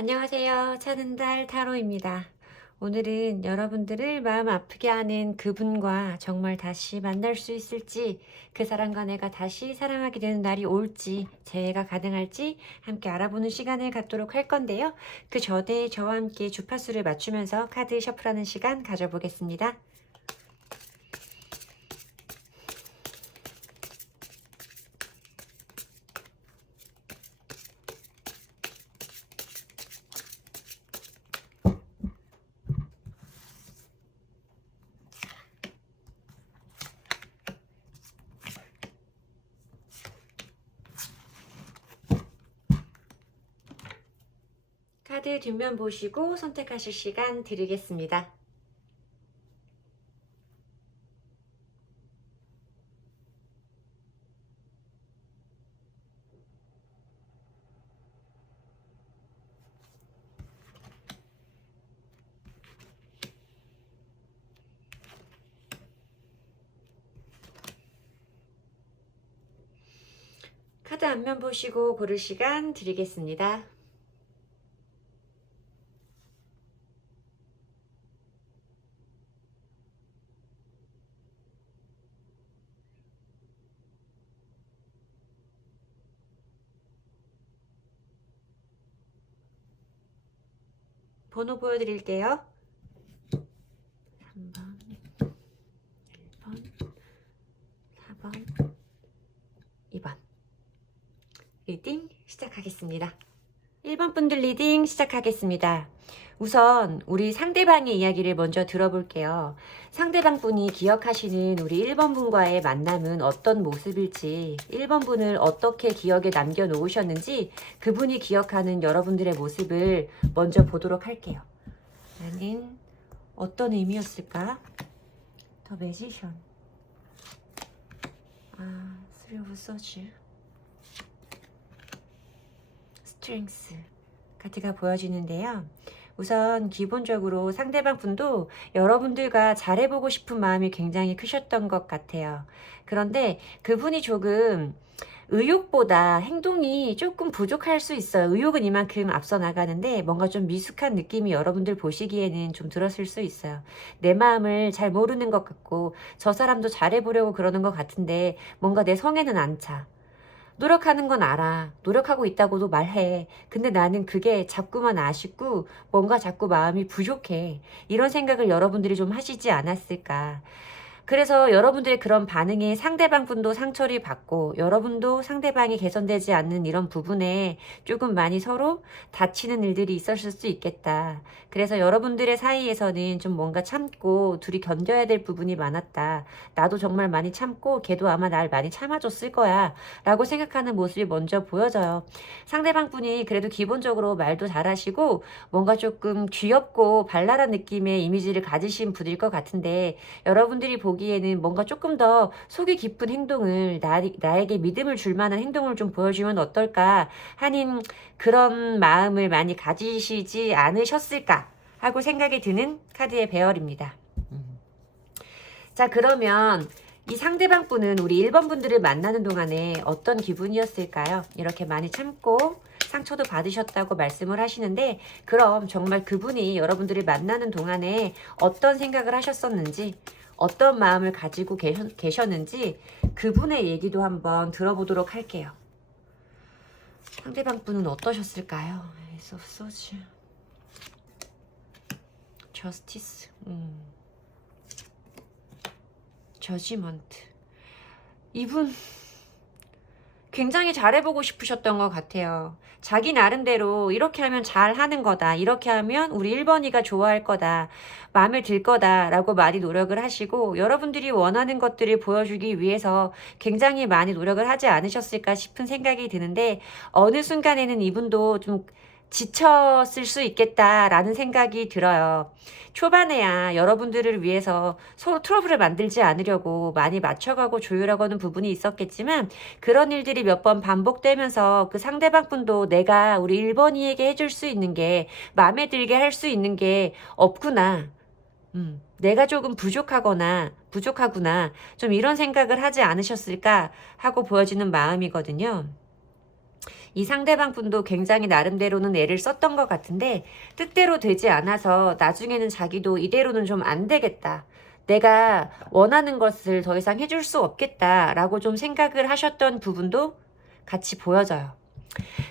안녕하세요. 찾은달 타로입니다. 오늘은 여러분들을 마음 아프게 하는 그분과 정말 다시 만날 수 있을지, 그 사람과 내가 다시 사랑하게 되는 날이 올지, 재회가 가능할지 함께 알아보는 시간을 갖도록 할 건데요. 그 전에 저와 함께 주파수를 맞추면서 카드 셔플하는 시간 가져보겠습니다. 카드 뒷면 보시고 선택하실 시간 드리겠습니다. 카드 앞면 보시고 고를 시간 드리겠습니다. 번호 보여드릴게요. 3번, 1번, 4번, 2번. 리딩 시작하겠습니다. 1번 분들 리딩 시작하겠습니다. 우선 우리 상대방의 이야기를 먼저 들어볼게요. 상대방 분이 기억하시는 우리 1번 분과의 만남은 어떤 모습일지, 1번 분을 어떻게 기억에 남겨놓으셨는지 그분이 기억하는 여러분들의 모습을 먼저 보도록 할게요. 나는 어떤 의미였을까? 더 매지션. Three of Swords. 스트렝스 카드가 보여지는데요. 우선 기본적으로 상대방 분도 여러분들과 잘해보고 싶은 마음이 굉장히 크셨던 것 같아요. 그런데 그분이 조금 의욕보다 행동이 조금 부족할 수 있어요. 의욕은 이만큼 앞서 나가는데 뭔가 좀 미숙한 느낌이 여러분들 보시기에는 좀 들었을 수 있어요. 내 마음을 잘 모르는 것 같고 저 사람도 잘해보려고 그러는 것 같은데 뭔가 내 성에는 안 차. 노력하는 건 알아. 노력하고 있다고도 말해. 근데 나는 그게 자꾸만 아쉽고 뭔가 자꾸 마음이 부족해. 이런 생각을 여러분들이 좀 하시지 않았을까. 그래서 여러분들의 그런 반응에 상대방 분도 상처를 받고 여러분도 상대방이 개선되지 않는 이런 부분에 조금 많이 서로 다치는 일들이 있었을 수 있겠다. 그래서 여러분들의 사이에서는 좀 뭔가 참고 둘이 견뎌야 될 부분이 많았다. 나도 정말 많이 참고 걔도 아마 날 많이 참아줬을 거야. 라고 생각하는 모습이 먼저 보여져요. 상대방 분이 그래도 기본적으로 말도 잘하시고 뭔가 조금 귀엽고 발랄한 느낌의 이미지를 가지신 분일 것 같은데 여러분들이 보기에는 뭔가 조금 더 속이 깊은 행동을 나에게 믿음을 줄 만한 행동을 좀 보여주면 어떨까 하는 그런 마음을 많이 가지시지 않으셨을까 하고 생각이 드는 카드의 배열입니다. 자, 그러면 이 상대방 분은 우리 1번 분들을 만나는 동안에 어떤 기분이었을까요? 이렇게 많이 참고 상처도 받으셨다고 말씀을 하시는데 그럼 정말 그분이 여러분들을 만나는 동안에 어떤 생각을 하셨었는지 어떤 마음을 가지고 계셨는지 그분의 얘기도 한번 들어보도록 할게요. 상대방 분은 어떠셨을까요? 에이스 오브 소즈, 저스티스, 저지먼트. 이분 굉장히 잘해보고 싶으셨던 것 같아요. 자기 나름대로 이렇게 하면 잘하는 거다. 이렇게 하면 우리 1번이가 좋아할 거다. 마음에 들 거다. 라고 많이 노력을 하시고 여러분들이 원하는 것들을 보여주기 위해서 굉장히 많이 노력을 하지 않으셨을까 싶은 생각이 드는데 어느 순간에는 이분도 좀 지쳤을 수 있겠다라는 생각이 들어요. 초반에야 여러분들을 위해서 서로 트러블을 만들지 않으려고 많이 맞춰가고 조율하고 하는 부분이 있었겠지만 그런 일들이 몇 번 반복되면서 그 상대방 분도 내가 우리 1번이에게 해줄 수 있는 게 마음에 들게 할 수 있는 게 없구나. 내가 조금 부족하구나. 좀 이런 생각을 하지 않으셨을까 하고 보여지는 마음이거든요. 이 상대방 분도 굉장히 나름대로는 애를 썼던 것 같은데 뜻대로 되지 않아서 나중에는 자기도 이대로는 좀 안 되겠다. 내가 원하는 것을 더 이상 해줄 수 없겠다라고 좀 생각을 하셨던 부분도 같이 보여져요.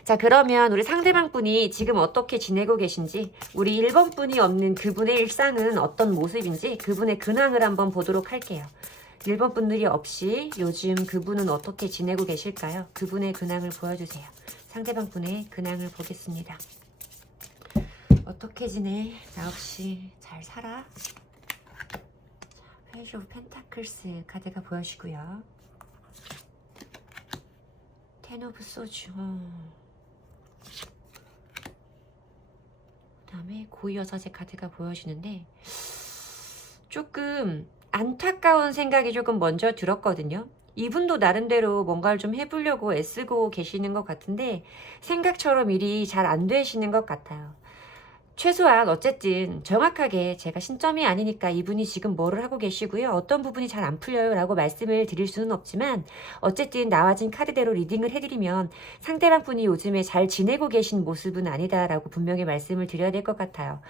자, 그러면 우리 상대방 분이 지금 어떻게 지내고 계신지, 우리 1번 분이 없는 그분의 일상은 어떤 모습인지 그분의 근황을 한번 보도록 할게요. 1번 분들이 없이 요즘 그분은 어떻게 지내고 계실까요? 그분의 근황을 보여주세요. 상대방 분의 근황을 보겠습니다. 어떻게 지내? 나 없이 잘 살아? 자, 페이지 오브 펜타클스 카드가 보여지고요. 텐 오브 소주. 그 다음에 고위여사제 카드가 보여지는데 조금 안타까운 생각이 조금 먼저 들었거든요. 이분도 나름대로 뭔가를 좀 해보려고 애쓰고 계시는 것 같은데 생각처럼 일이 잘 안 되시는 것 같아요. 최소한 어쨌든 정확하게 제가 신점이 아니니까 이분이 지금 뭐를 하고 계시고요. 어떤 부분이 잘 안 풀려요 라고 말씀을 드릴 수는 없지만 어쨌든 나와진 카드대로 리딩을 해드리면 상대방 분이 요즘에 잘 지내고 계신 모습은 아니다라고 분명히 말씀을 드려야 될 것 같아요.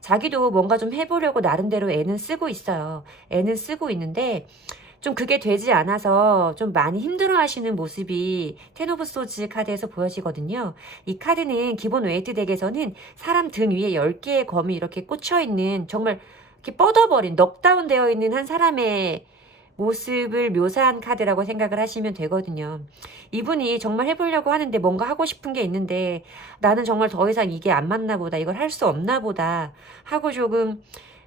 자기도 뭔가 좀 해보려고 나름대로 애는 쓰고 있어요. 애는 쓰고 있는데 좀 그게 되지 않아서 좀 많이 힘들어 하시는 모습이 텐 오브 소즈 카드에서 보여지거든요. 이 카드는 기본 웨이트 덱에서는 사람 등 위에 10개의 검이 이렇게 꽂혀있는 정말 이렇게 뻗어버린 넉다운 되어 있는 한 사람의 모습을 묘사한 카드라고 생각을 하시면 되거든요. 이분이 정말 해보려고 하는데 뭔가 하고 싶은 게 있는데 나는 정말 더 이상 이게 안 맞나 보다, 이걸 할 수 없나 보다 하고 조금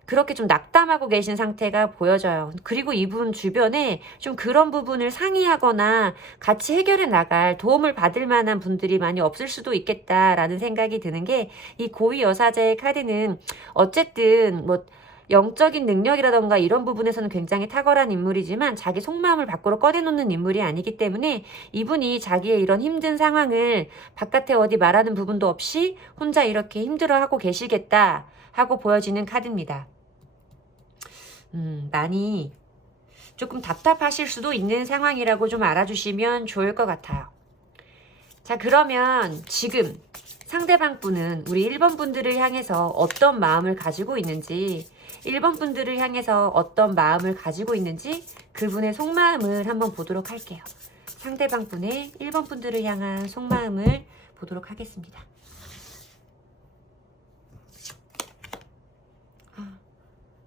그렇게 좀 낙담하고 계신 상태가 보여져요. 그리고 이분 주변에 좀 그런 부분을 상의하거나 같이 해결해 나갈 도움을 받을 만한 분들이 많이 없을 수도 있겠다라는 생각이 드는 게 이 고위 여사제의 카드는 어쨌든 뭐 영적인 능력이라던가 이런 부분에서는 굉장히 탁월한 인물이지만 자기 속마음을 밖으로 꺼내놓는 인물이 아니기 때문에 이분이 자기의 이런 힘든 상황을 바깥에 어디 말하는 부분도 없이 혼자 이렇게 힘들어하고 계시겠다 하고 보여지는 카드입니다. 많이 조금 답답하실 수도 있는 상황이라고 좀 알아주시면 좋을 것 같아요. 자, 그러면 지금 상대방 분은 우리 1번 분들을 향해서 어떤 마음을 가지고 있는지, 1번 분들을 향해서 어떤 마음을 가지고 있는지 그분의 속마음을 한번 보도록 할게요. 상대방 분의 1번 분들을 향한 속마음을 보도록 하겠습니다.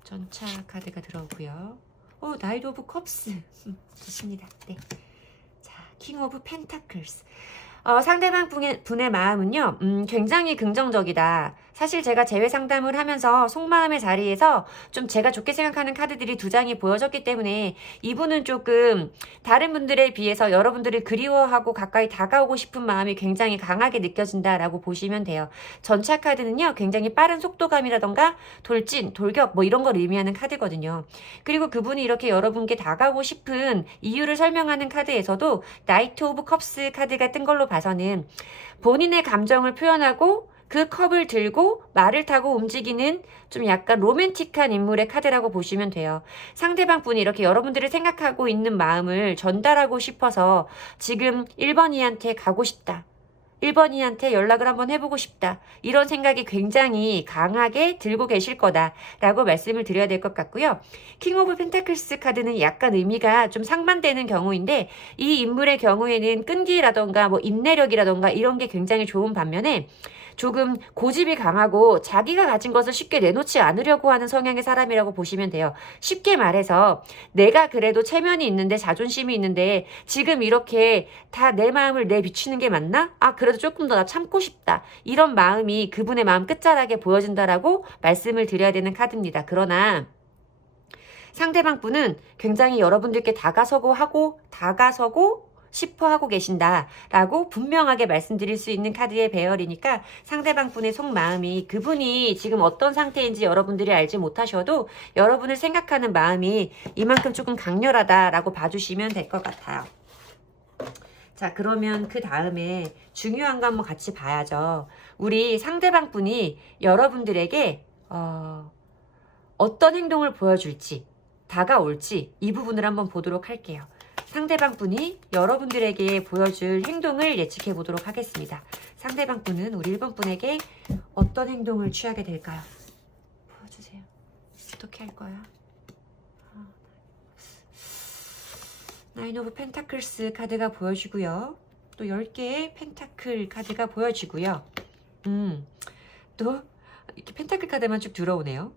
전차 카드가 들어오고요. 나이트 오브 컵스. 좋습니다. 네. 자, 킹 오브 펜타클스. 상대방 분의 마음은요, 굉장히 긍정적이다. 사실 제가 재회 상담을 하면서 속마음의 자리에서 좀 제가 좋게 생각하는 카드들이 2장이 보여졌기 때문에 이분은 조금 다른 분들에 비해서 여러분들을 그리워하고 가까이 다가오고 싶은 마음이 굉장히 강하게 느껴진다라고 보시면 돼요. 전차 카드는요, 굉장히 빠른 속도감이라던가 돌진, 돌격 뭐 이런 걸 의미하는 카드거든요. 그리고 그분이 이렇게 여러분께 다가오고 싶은 이유를 설명하는 카드에서도 나이트 오브 컵스 카드가 뜬 걸로 봐서는 본인의 감정을 표현하고 그 컵을 들고 말을 타고 움직이는 좀 약간 로맨틱한 인물의 카드라고 보시면 돼요. 상대방 분이 이렇게 여러분들을 생각하고 있는 마음을 전달하고 싶어서 지금 1번이한테 가고 싶다. 1번이한테 연락을 한번 해보고 싶다. 이런 생각이 굉장히 강하게 들고 계실 거다라고 말씀을 드려야 될 것 같고요. 킹 오브 펜타클스 카드는 약간 의미가 좀 상반되는 경우인데 이 인물의 경우에는 끈기라던가 뭐 인내력이라던가 이런 게 굉장히 좋은 반면에 조금 고집이 강하고 자기가 가진 것을 쉽게 내놓지 않으려고 하는 성향의 사람이라고 보시면 돼요. 쉽게 말해서 내가 그래도 체면이 있는데 자존심이 있는데 지금 이렇게 다 내 마음을 내비치는 게 맞나? 그래도 조금 더 나 참고 싶다. 이런 마음이 그분의 마음 끝자락에 보여진다라고 말씀을 드려야 되는 카드입니다. 그러나 상대방 분은 굉장히 여러분들께 다가서고 싶어 하고 계신다라고 분명하게 말씀드릴 수 있는 카드의 배열이니까 상대방 분의 속마음이 그분이 지금 어떤 상태인지 여러분들이 알지 못하셔도 여러분을 생각하는 마음이 이만큼 조금 강렬하다라고 봐주시면 될 것 같아요. 자, 그러면 그 다음에 중요한 거 한번 같이 봐야죠. 우리 상대방 분이 여러분들에게 어떤 행동을 보여줄지, 다가올지 이 부분을 한번 보도록 할게요. 상대방 분이 여러분들에게 보여줄 행동을 예측해 보도록 하겠습니다. 상대방 분은 우리 1번 분에게 어떤 행동을 취하게 될까요? 보여주세요. 어떻게 할 거야? 나인 오브 펜타클스 카드가 보여지고요. 또 10개의 펜타클 카드가 보여지고요. 또 이렇게 펜타클 카드만 쭉 들어오네요.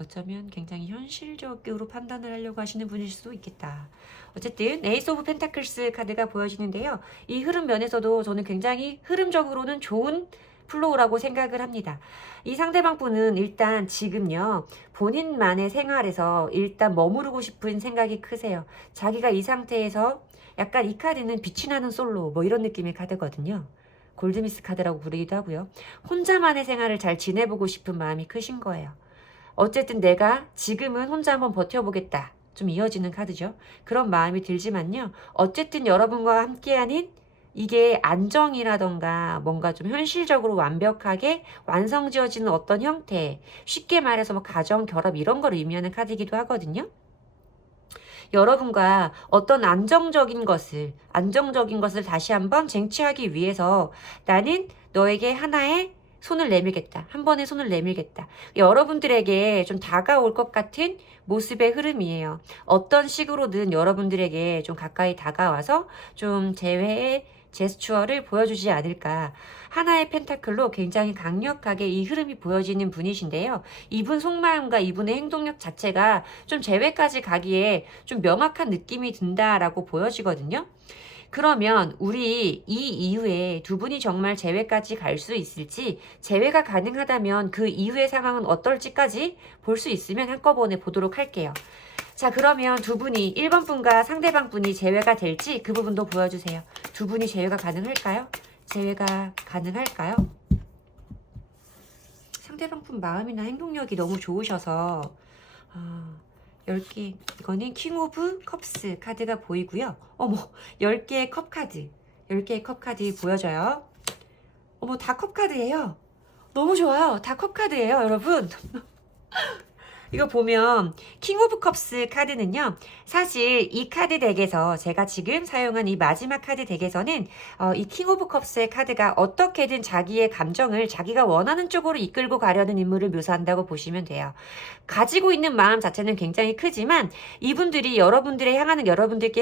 어쩌면 굉장히 현실적으로 판단을 하려고 하시는 분일 수도 있겠다. 어쨌든 에이스 오브 펜타클스 카드가 보여지는데요. 이 흐름 면에서도 저는 굉장히 흐름적으로는 좋은 플로우라고 생각을 합니다. 이 상대방 분은 일단 지금요, 본인만의 생활에서 일단 머무르고 싶은 생각이 크세요. 자기가 이 상태에서 약간 이 카드는 빛이 나는 솔로 뭐 이런 느낌의 카드거든요. 골드미스 카드라고 부르기도 하고요. 혼자만의 생활을 잘 지내보고 싶은 마음이 크신 거예요. 어쨌든 내가 지금은 혼자 한번 버텨보겠다. 좀 이어지는 카드죠. 그런 마음이 들지만요. 어쨌든 여러분과 함께하는 이게 안정이라던가 뭔가 좀 현실적으로 완벽하게 완성지어지는 어떤 형태, 쉽게 말해서 뭐 가정, 결합 이런 걸 의미하는 카드이기도 하거든요. 여러분과 어떤 안정적인 것을 다시 한번 쟁취하기 위해서 나는 너에게 하나의 손을 내밀겠다. 한 번에 손을 내밀겠다. 여러분들에게 좀 다가올 것 같은 모습의 흐름이에요. 어떤 식으로든 여러분들에게 좀 가까이 다가와서 좀 재회의 제스처를 보여주지 않을까. 하나의 펜타클로 굉장히 강력하게 이 흐름이 보여지는 분이신데요. 이분 속마음과 이분의 행동력 자체가 좀 재회까지 가기에 좀 명확한 느낌이 든다라고 보여지거든요. 그러면 우리 이 이후에 두 분이 정말 재회까지 갈 수 있을지, 재회가 가능하다면 그 이후의 상황은 어떨지까지 볼 수 있으면 한꺼번에 보도록 할게요. 자, 그러면 두 분이 1번 분과 상대방 분이 재회가 될지 그 부분도 보여주세요. 두 분이 재회가 가능할까요? 재회가 가능할까요? 상대방 분 마음이나 행동력이 너무 좋으셔서 10개, 이거는 킹 오브 컵스 카드가 보이고요. 어머, 10개의 컵 카드, 10개의 컵 카드 보여져요. 어머, 다 컵 카드예요. 너무 좋아요. 다 컵 카드예요, 여러분. 이거 보면 킹 오브 컵스 카드는요, 사실 이 카드 덱에서 제가 지금 사용한 이 마지막 카드 덱에서는 이 킹 오브 컵스의 카드가 어떻게든 자기의 감정을 자기가 원하는 쪽으로 이끌고 가려는 인물을 묘사한다고 보시면 돼요. 가지고 있는 마음 자체는 굉장히 크지만 이분들이 여러분들께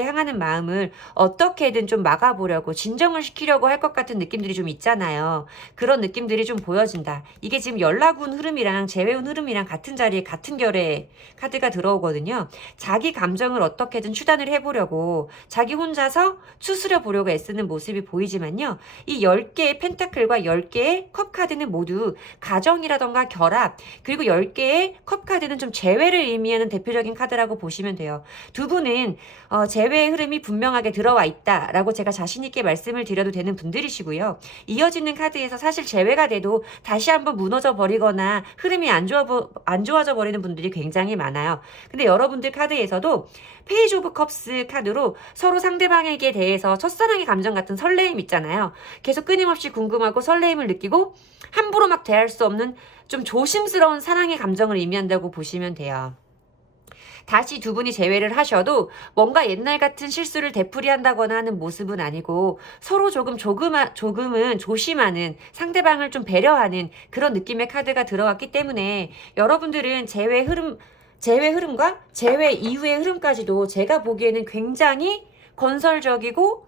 향하는 마음을 어떻게든 좀 막아보려고 진정을 시키려고 할 것 같은 느낌들이 좀 있잖아요. 그런 느낌들이 좀 보여진다. 이게 지금 연락운 흐름이랑 재회운 흐름이랑 같은 자리에 같은 결의 카드가 들어오거든요. 자기 감정을 어떻게든 추단을 해보려고 자기 혼자서 추스려 보려고 애쓰는 모습이 보이지만요. 이 10개의 펜타클과 10개의 컵 카드는 모두 가정이라던가 결합, 그리고 10개의 컵 카드는 좀 재회를 의미하는 대표적인 카드라고 보시면 돼요. 두 분은 재회의 흐름이 분명하게 들어와 있다라고 제가 자신 있게 말씀을 드려도 되는 분들이시고요. 이어지는 카드에서 사실 재회가 돼도 다시 한번 무너져 버리거나 흐름이 안 좋아져 버리는 분들이 굉장히 많아요. 근데 여러분들 카드에서도 페이지 오브 컵스 카드로 서로 상대방에게 대해서 첫사랑의 감정 같은 설레임 있잖아요. 계속 끊임없이 궁금하고 설레임을 느끼고 함부로 막 대할 수 없는 좀 조심스러운 사랑의 감정을 의미한다고 보시면 돼요. 다시 두 분이 재회를 하셔도 뭔가 옛날 같은 실수를 되풀이한다거나 하는 모습은 아니고 서로 조금은 조심하는, 상대방을 좀 배려하는 그런 느낌의 카드가 들어왔기 때문에 여러분들은 재회 흐름과 재회 이후의 흐름까지도 제가 보기에는 굉장히 건설적이고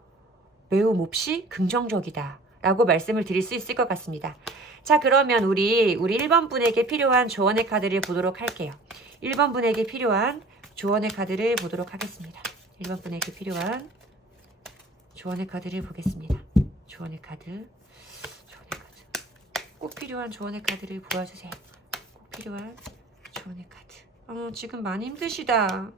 매우 몹시 긍정적이다 라고 말씀을 드릴 수 있을 것 같습니다. 자, 그러면 우리 1번 분에게 필요한 조언의 카드를 보도록 할게요. 1번 분에게 필요한 조언의 카드를 보도록 하겠습니다. 1번 분에게 필요한 조언의 카드를 보겠습니다. 조언의 카드. 꼭 필요한 조언의 카드를 보여주세요. 꼭 필요한 조언의 카드. 지금 많이 힘드시다.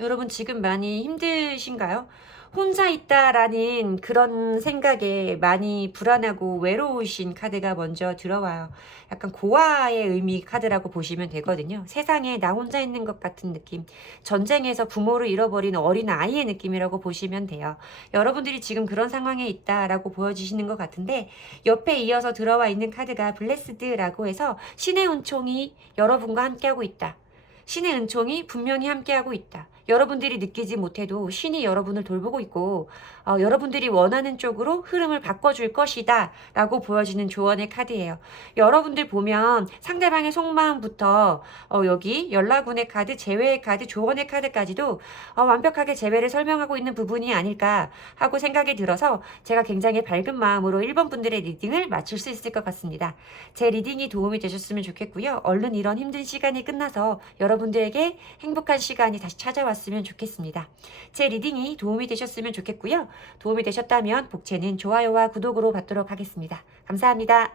여러분 지금 많이 힘드신가요? 혼자 있다라는 그런 생각에 많이 불안하고 외로우신 카드가 먼저 들어와요. 약간 고아의 의미 카드라고 보시면 되거든요. 세상에 나 혼자 있는 것 같은 느낌. 전쟁에서 부모를 잃어버린 어린 아이의 느낌이라고 보시면 돼요. 여러분들이 지금 그런 상황에 있다라고 보여지시는 것 같은데 옆에 이어서 들어와 있는 카드가 블레스드라고 해서 신의 은총이 여러분과 함께하고 있다. 신의 은총이 분명히 함께하고 있다. 여러분들이 느끼지 못해도 신이 여러분을 돌보고 있고 여러분들이 원하는 쪽으로 흐름을 바꿔줄 것이다 라고 보여지는 조언의 카드예요. 여러분들 보면 상대방의 속마음부터 여기 연락운의 카드, 재회의 카드, 조언의 카드까지도 완벽하게 재회를 설명하고 있는 부분이 아닐까 하고 생각이 들어서 제가 굉장히 밝은 마음으로 1번 분들의 리딩을 마칠 수 있을 것 같습니다. 제 리딩이 도움이 되셨으면 좋겠고요. 얼른 이런 힘든 시간이 끝나서 여러분들에게 행복한 시간이 다시 찾아왔으면 좋겠습니다. 제 리딩이 도움이 되셨으면 좋겠고요. 도움이 되셨다면 복채는 좋아요와 구독으로 받도록 하겠습니다. 감사합니다.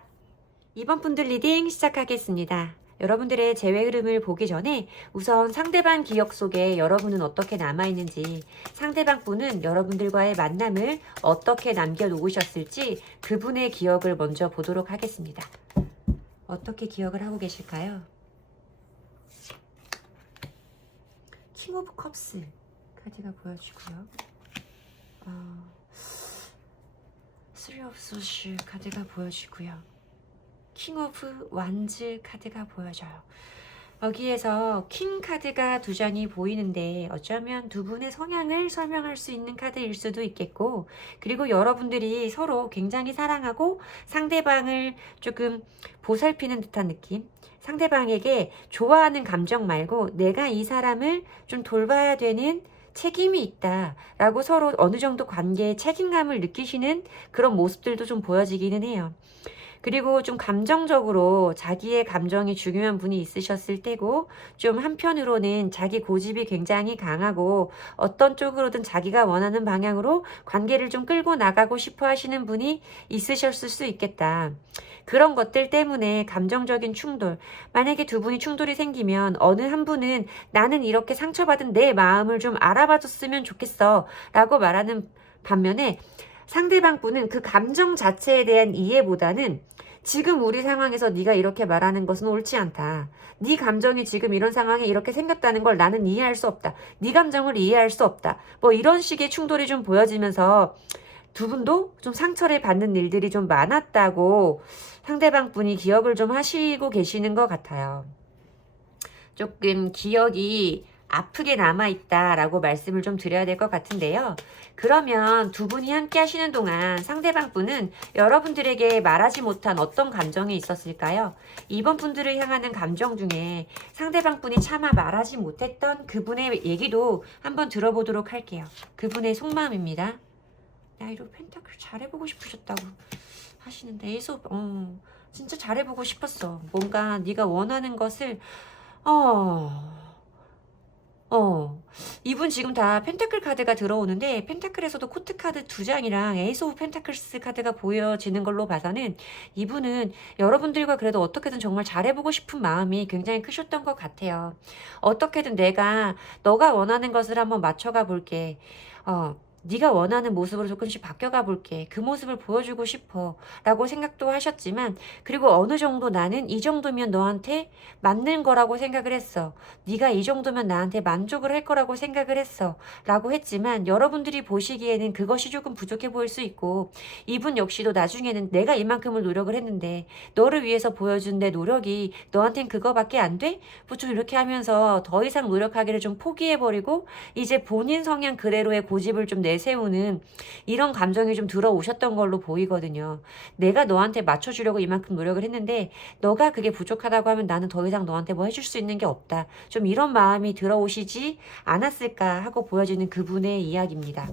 2번 분들 리딩 시작하겠습니다. 여러분들의 재회 흐름을 보기 전에 우선 상대방 기억 속에 여러분은 어떻게 남아있는지, 상대방 분은 여러분들과의 만남을 어떻게 남겨놓으셨을지 그분의 기억을 먼저 보도록 하겠습니다. 어떻게 기억을 하고 계실까요? 킹 오브 컵스 카드가 보여주고요. 쓰리 오브 소스 카드가 보여주고요. 킹 오브 완즈 카드가 보여져요. 여기에서 킹 카드가 2장이 보이는데 어쩌면 두 분의 성향을 설명할 수 있는 카드일 수도 있겠고, 그리고 여러분들이 서로 굉장히 사랑하고 상대방을 조금 보살피는 듯한 느낌, 상대방에게 좋아하는 감정 말고 내가 이 사람을 좀 돌봐야 되는 책임이 있다 라고 서로 어느 정도 관계에 책임감을 느끼시는 그런 모습들도 좀 보여지기는 해요. 그리고 좀 감정적으로 자기의 감정이 중요한 분이 있으셨을 때고, 좀 한편으로는 자기 고집이 굉장히 강하고 어떤 쪽으로든 자기가 원하는 방향으로 관계를 좀 끌고 나가고 싶어 하시는 분이 있으셨을 수 있겠다. 그런 것들 때문에 감정적인 충돌, 만약에 두 분이 충돌이 생기면 어느 한 분은 나는 이렇게 상처받은 내 마음을 좀 알아봐 줬으면 좋겠어 라고 말하는 반면에, 상대방 분은 그 감정 자체에 대한 이해보다는 지금 우리 상황에서 네가 이렇게 말하는 것은 옳지 않다. 네 감정이 지금 이런 상황에 이렇게 생겼다는 걸 나는 이해할 수 없다. 네 감정을 이해할 수 없다. 뭐 이런 식의 충돌이 좀 보여지면서 두 분도 좀 상처를 받는 일들이 좀 많았다고 상대방 분이 기억을 좀 하시고 계시는 것 같아요. 조금 기억이 아프게 남아있다라고 말씀을 좀 드려야 될 것 같은데요. 그러면 두 분이 함께 하시는 동안 상대방 분은 여러분들에게 말하지 못한 어떤 감정이 있었을까요? 이번 분들을 향하는 감정 중에 상대방 분이 차마 말하지 못했던 그분의 얘기도 한번 들어보도록 할게요. 그분의 속마음입니다. 나이로 펜타클 잘해보고 싶으셨다고 하시는데, 에이스 진짜 잘해보고 싶었어. 뭔가 네가 원하는 것을 이분 지금 다 펜타클 카드가 들어오는데, 펜타클에서도 코트 카드 2장이랑 에이스 오브 펜타클스 카드가 보여지는 걸로 봐서는 이분은 여러분들과 그래도 어떻게든 정말 잘해보고 싶은 마음이 굉장히 크셨던 것 같아요. 어떻게든 너가 원하는 것을 한번 맞춰가 볼게. 네가 원하는 모습으로 조금씩 바뀌어가 볼게. 그 모습을 보여주고 싶어 라고 생각도 하셨지만, 그리고 어느 정도 나는 이 정도면 너한테 맞는 거라고 생각을 했어. 네가 이 정도면 나한테 만족을 할 거라고 생각을 했어 라고 했지만, 여러분들이 보시기에는 그것이 조금 부족해 보일 수 있고, 이분 역시도 나중에는 내가 이만큼을 노력을 했는데 너를 위해서 보여준 내 노력이 너한텐 그거밖에 안 돼? 뭐 좀 이렇게 하면서 더 이상 노력하기를 좀 포기해버리고 이제 본인 성향 그대로의 고집을 좀 내세우는 이런 감정이 좀 들어오셨던 걸로 보이거든요. 내가 너한테 맞춰주려고 이만큼 노력을 했는데 너가 그게 부족하다고 하면 나는 더 이상 너한테 뭐 해줄 수 있는 게 없다. 좀 이런 마음이 들어오시지 않았을까 하고 보여지는 그분의 이야기입니다.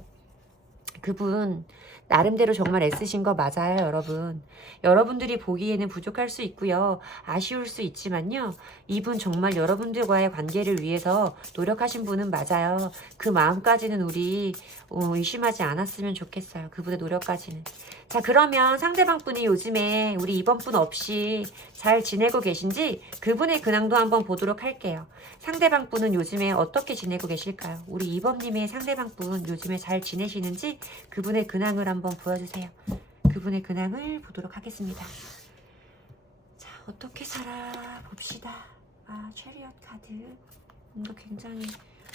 그분 나름대로 정말 애쓰신 거 맞아요, 여러분. 여러분들이 보기에는 부족할 수 있고요. 아쉬울 수 있지만요. 이분 정말 여러분들과의 관계를 위해서 노력하신 분은 맞아요. 그 마음까지는 우리 의심하지 않았으면 좋겠어요. 그분의 노력까지는. 자, 그러면 상대방 분이 요즘에 우리 이번 분 없이 잘 지내고 계신지 그분의 근황도 한번 보도록 할게요. 상대방 분은 요즘에 어떻게 지내고 계실까요? 우리 이번님의 상대방 분 요즘에 잘 지내시는지 그분의 근황을 한번 보여주세요. 그분의 근황을 보도록 하겠습니다. 자, 어떻게 살아 봅시다. 체리엇 카드. 뭔가 굉장히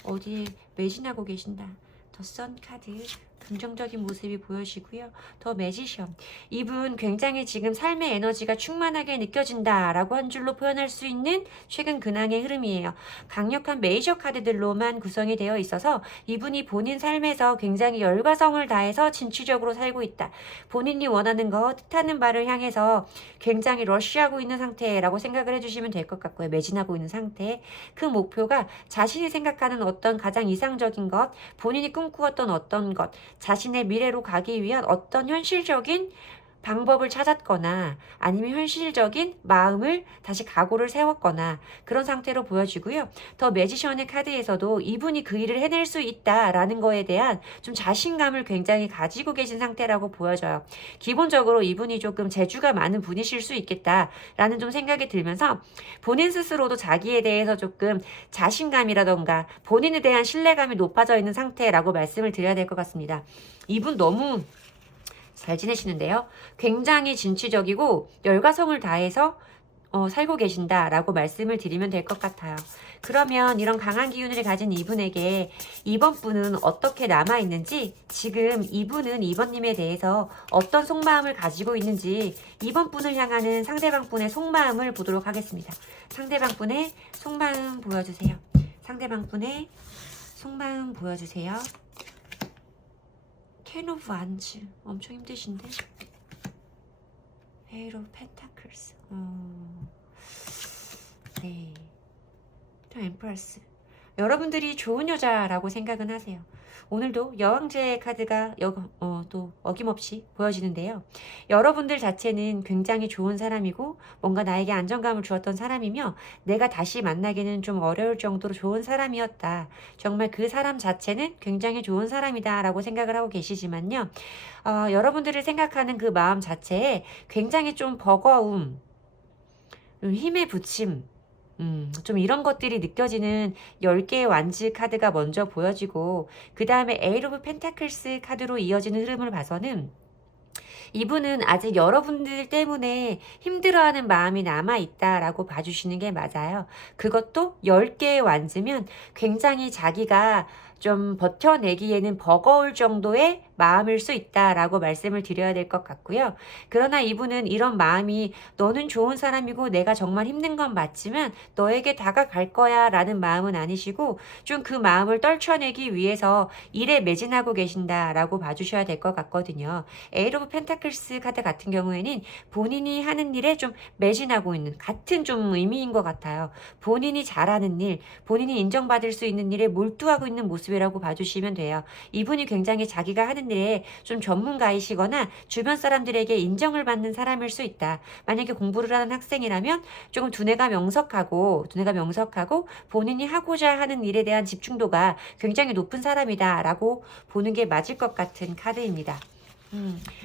어디에 매진하고 계신다. 더 선 카드. 긍정적인 모습이 보여지고요. 더 매지션. 이분 굉장히 지금 삶의 에너지가 충만하게 느껴진다라고 한 줄로 표현할 수 있는 최근 근황의 흐름이에요. 강력한 메이저 카드들로만 구성이 되어 있어서 이분이 본인 삶에서 굉장히 열과성을 다해서 진취적으로 살고 있다. 본인이 원하는 거, 뜻하는 바를 향해서 굉장히 러쉬하고 있는 상태라고 생각을 해주시면 될 것 같고요. 매진하고 있는 상태. 그 목표가 자신이 생각하는 어떤 가장 이상적인 것, 본인이 꿈꾸었던 어떤 것, 자신의 미래로 가기 위한 어떤 현실적인 방법을 찾았거나 아니면 현실적인 마음을 다시 각오를 세웠거나 그런 상태로 보여지고요. 더 매지션의 카드에서도 이분이 그 일을 해낼 수 있다라는 거에 대한 좀 자신감을 굉장히 가지고 계신 상태라고 보여져요. 기본적으로 이분이 조금 재주가 많은 분이실 수 있겠다라는 좀 생각이 들면서 본인 스스로도 자기에 대해서 조금 자신감이라던가 본인에 대한 신뢰감이 높아져 있는 상태라고 말씀을 드려야 될 것 같습니다. 이분 너무 잘 지내시는데요. 굉장히 진취적이고 열과성을 다해서 살고 계신다라고 말씀을 드리면 될 것 같아요. 그러면 이런 강한 기운을 가진 이분에게 이번 분은 어떻게 남아있는지, 지금 이분은 이번님에 대해서 어떤 속마음을 가지고 있는지 이번 분을 향하는 상대방 분의 속마음을 보도록 하겠습니다. 상대방 분의 속마음 보여주세요. 상대방 분의 속마음 보여주세요. 텐 오브 완즈 엄청 힘드신데. 에이로 펜타클스. 네. 또 엠프러스. 여러분들이 좋은 여자라고 생각은 하세요. 오늘도 여왕제의 카드가 또 어김없이 보여지는데요. 여러분들 자체는 굉장히 좋은 사람이고 뭔가 나에게 안정감을 주었던 사람이며 내가 다시 만나기는 좀 어려울 정도로 좋은 사람이었다. 정말 그 사람 자체는 굉장히 좋은 사람이다 라고 생각을 하고 계시지만요. 여러분들을 생각하는 그 마음 자체에 굉장히 좀 버거움, 힘의 부침, 좀 이런 것들이 느껴지는 10개의 완즈 카드가 먼저 보여지고 그 다음에 에이트 오브 펜타클스 카드로 이어지는 흐름을 봐서는 이분은 아직 여러분들 때문에 힘들어하는 마음이 남아있다라고 봐주시는 게 맞아요. 그것도 10개의 완즈면 굉장히 자기가 좀 버텨내기에는 버거울 정도의 마음일 수 있다라고 말씀을 드려야 될 것 같고요. 그러나 이분은 이런 마음이 너는 좋은 사람이고 내가 정말 힘든 건 맞지만 너에게 다가갈 거야 라는 마음은 아니시고 좀 그 마음을 떨쳐내기 위해서 일에 매진하고 계신다라고 봐주셔야 될 것 같거든요. 에이트 오브 펜타클스 카드 같은 경우에는 본인이 하는 일에 좀 매진하고 있는 같은 좀 의미인 것 같아요. 본인이 잘하는 일, 본인이 인정받을 수 있는 일에 몰두하고 있는 모습이라고 봐주시면 돼요. 이분이 굉장히 자기가 하는 일에 좀 전문가이시거나 주변 사람들에게 인정을 받는 사람일 수 있다. 만약에 공부를 하는 학생이라면 조금 두뇌가 명석하고 본인이 하고자 하는 일에 대한 집중도가 굉장히 높은 사람이다 라고 보는 게 맞을 것 같은 카드입니다.